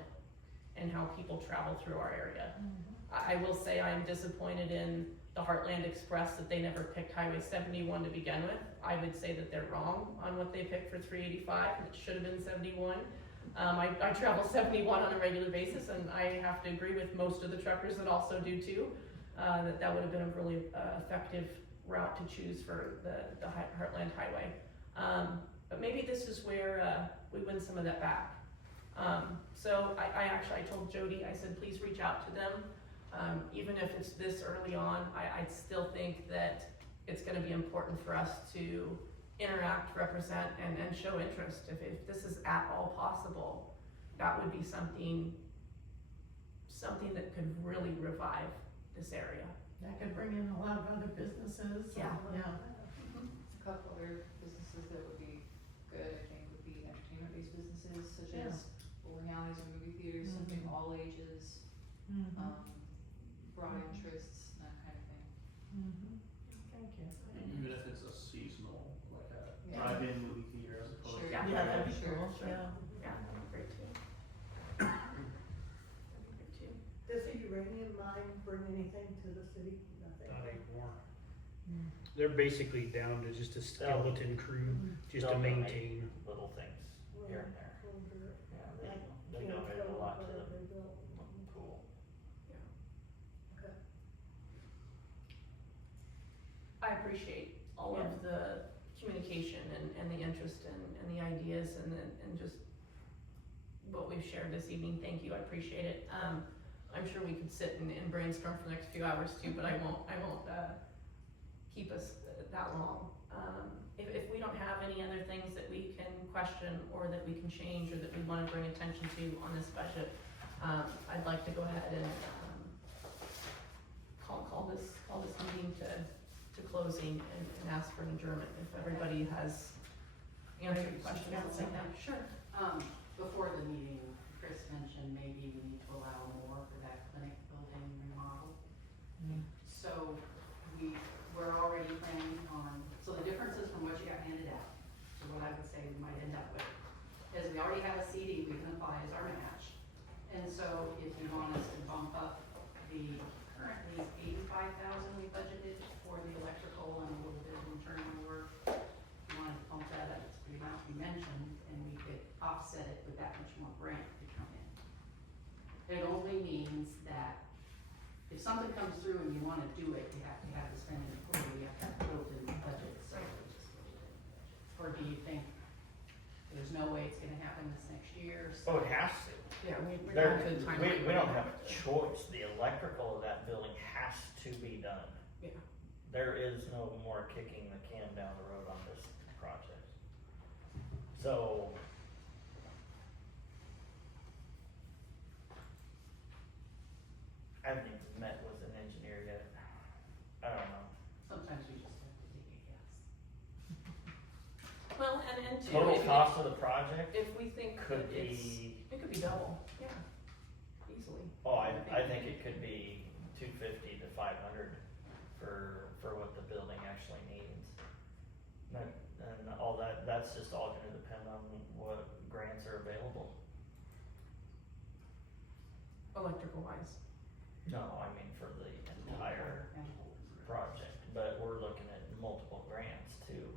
and how people travel through our area. I will say I'm disappointed in the Heartland Express that they never picked Highway 71 to begin with. I would say that they're wrong on what they picked for 385, it should have been 71. I travel 71 on a regular basis, and I have to agree with most of the truckers that also do too, that would have been a really effective route to choose for the Heartland Highway. But maybe this is where we win some of that back. So I told Jody, I said, please reach out to them. Even if it's this early on, I still think that it's gonna be important for us to interact, represent, and show interest. If this is at all possible, that would be something that could really revive this area. That could bring in a lot of other businesses. Yeah. Yeah. A couple other businesses that would be good, I think, would be entertainment-based businesses such Yeah. as bowling alleys or movie theaters, something all ages, broad interests, that kind of thing. Thank you. Even if it's a seasonal, like a Yeah. drive-in movie theater as opposed to. Yeah. Yeah, that'd be Sure, cool, sure. yeah. Yeah, that'd be great too. That'd be great too. Does the uranium mine bring anything to the city? Nothing. Not anymore. They're basically down to just a skeleton crew, just to They'll donate maintain. little things here and there. We'll do it. Yeah, they Like, donated a lot to whatever the they built. pool. Okay. I appreciate all of the communication and the interest and the ideas and just what we've shared this evening. Thank you, I appreciate it. I'm sure we could sit and brainstorm for the next few hours too, but I won't keep us that long. If we don't have any other things that we can question or that we can change or that we wanna bring attention to on this budget, I'd like to go ahead and call this meeting to closing and ask for an adjournment if everybody has answered questions. Yeah, like that. Sure. Before the meeting, Chris mentioned maybe we need to allow more for that clinic building remodel. So we're already planning on, so the differences from what you got handed out, so what I would say we might end up with, is we already have a CD we can apply as our match. And so if you want us to bump up the currently $85,000 we budgeted for the electrical and a little bit of internal work, if you wanna bump that up to the amount you mentioned, and we could offset it with that much more grant to come in. It only means that if something comes through and you wanna do it, you have to have the spending authority, you have to have it built in the budget, so it's just built in the budget. Or do you think there's no way it's gonna happen this next year, so? Oh, it has to. Yeah, we're There, down to the timeline. we don't have a choice, the electrical of that building has to be done. Yeah. There is no more kicking the can down the road on this project. So. I haven't even met with an engineer yet, I don't know. Sometimes we just have to take a guess. Well, and two, Total if- cost of the project if we think could that it's, be, it could be double, yeah, easily. oh, I think it could be 250 to 500 for what the building actually needs. And all that's just all gonna depend on what grants are available. Electrical wise. No, I mean for the entire project, but we're looking at multiple grants too.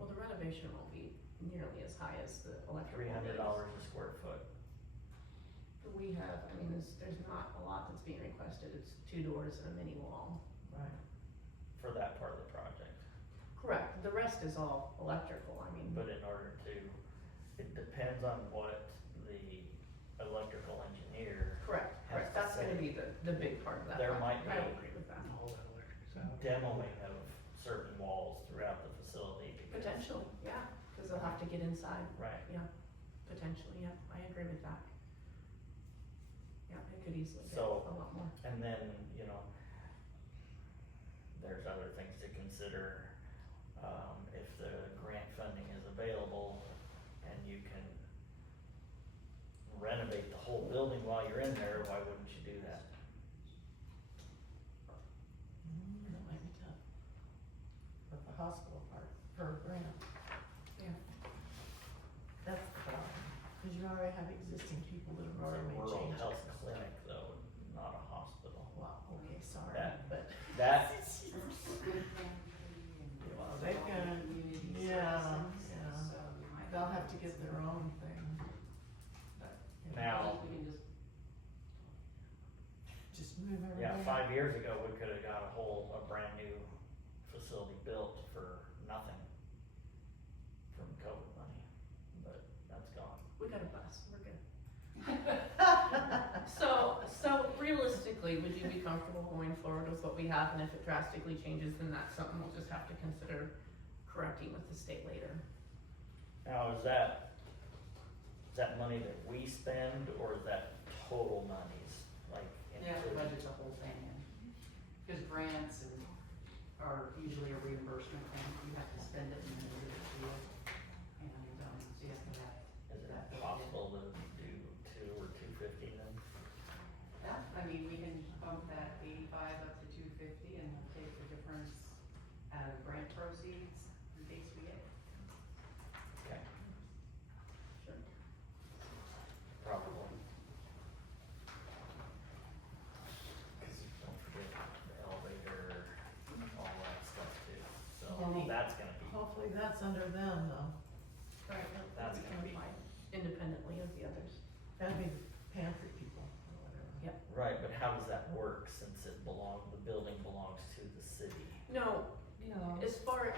Well, the renovation won't be nearly as high as the electrical. $300 a square foot. We have, I mean, there's not a lot that's being requested, it's 2 doors and a mini wall. Right. For that part of the project. Correct, the rest is all electrical, I mean. But in order to, it depends on what the electrical engineer. Correct, has to that's gonna say. be the big part of that. There project. might I be- agree with that. All that electric's out. Demoing of certain walls throughout the facility. because- Potentially, yeah, cause they'll have to get inside, Right. potentially, yeah, I agree with that. Yeah, it could easily be a So- lot more. And then, there's other things to consider, if the grant funding is available and you can renovate the whole building while you're in there, why wouldn't you do that? That might be tough. With the hospital part, per grant. Yeah. That's the problem, cause you already have existing people that have It's a already rural changed. health we've ever Yeah, done. 5 years ago, we could've got a brand new facility built for nothing from COVID money, but that's gone. We got a bus, we're good. So realistically, would you be comfortable going forward with what we have, and if it drastically changes, then that's something we'll just have to consider correcting with the state later? Now, is that money that we spend, or is that total monies, like? You have to budget the whole thing in, cause grants are usually a reimbursement thing, you have to spend it and then give it to you. And, so you have to have. Is it possible to do 2 or 250 then? Yeah, I mean, we can bump that 85 up to 250 and we'll take the difference out of grant proceeds in case we get it. Okay, Sure. probably. Cause don't forget the elevator, all that stuff too, so Well, that's gonna be, Hopefully that's under them though. Right, That's we gonna can be- apply independently of the others. That'd be the pantry people or whatever. Yep. right, but how does that work since the building belongs to the city? No, No. as far,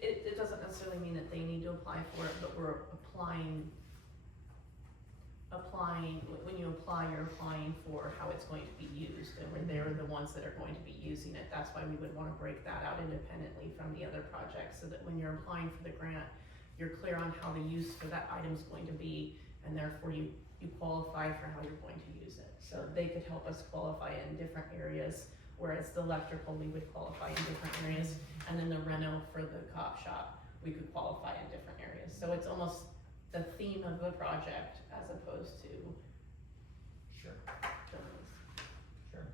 it doesn't necessarily mean that they need to apply for it, but we're applying, when you apply, you're applying for how it's going to be used, and they're the ones that are going to be using it. That's why we would wanna break that out independently from the other projects, so that when you're applying for the grant, you're clear on how the use for that item's going to be, and therefore you qualify for how you're going to use it. So they could help us qualify in different areas, whereas the electrical, we would qualify in different areas, and then the reno for the cop shop, we could qualify in different areas. So it's almost the theme of the project as opposed to Sure, terms. sure.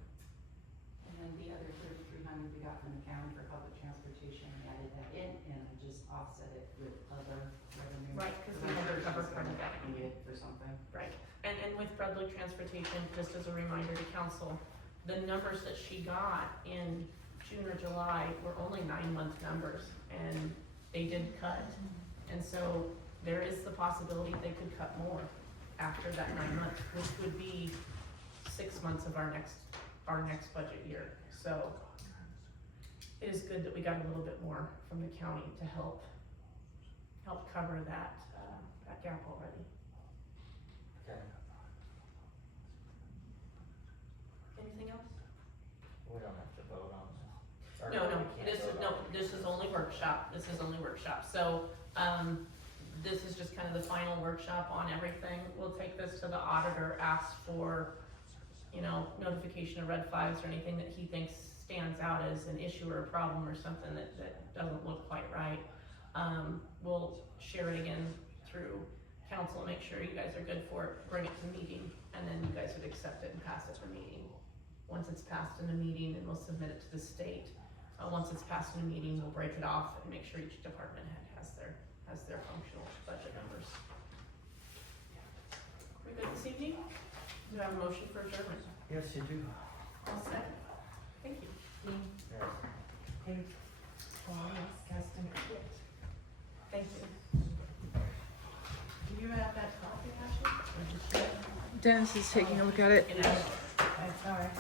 And then the other 3,300 we got from the county for public transportation, we added that in and just offset it with other revenue. Right, 'cause we never covered part of that. Needed for something. Right, and with public transportation, just as a reminder to council, the numbers that she got in June or July were only 9-month numbers, and they did cut. And so there is the possibility they could cut more after that 9 months, which would be 6 months of our next budget year. So it is good that we got a little bit more from the county to help cover that gap already. Okay, Anything else? we don't have to vote on this. Or No, we can't vote on it. this is only workshop, so, this is just kind of the final workshop on everything. We'll take this to the auditor, ask for, notification of red flags or anything that he thinks stands out as an issue or a problem or something that doesn't look quite right. We'll share it again through council, make sure you guys are good for it, bring it to meeting, and then you guys would accept it and pass it to meeting. Once it's passed in the meeting, then we'll submit it to the state. Once it's passed in a meeting, we'll break it off and make sure each department head has their functional budget numbers. We good this evening? Do I have a motion for adjournment? Yes, you do. All set. Thank you. Yes. Hey, Paul, Justin. Thank you. Do you have that copy, Ashley? Or just- Dennis is taking a look at it. Good night. That's all right.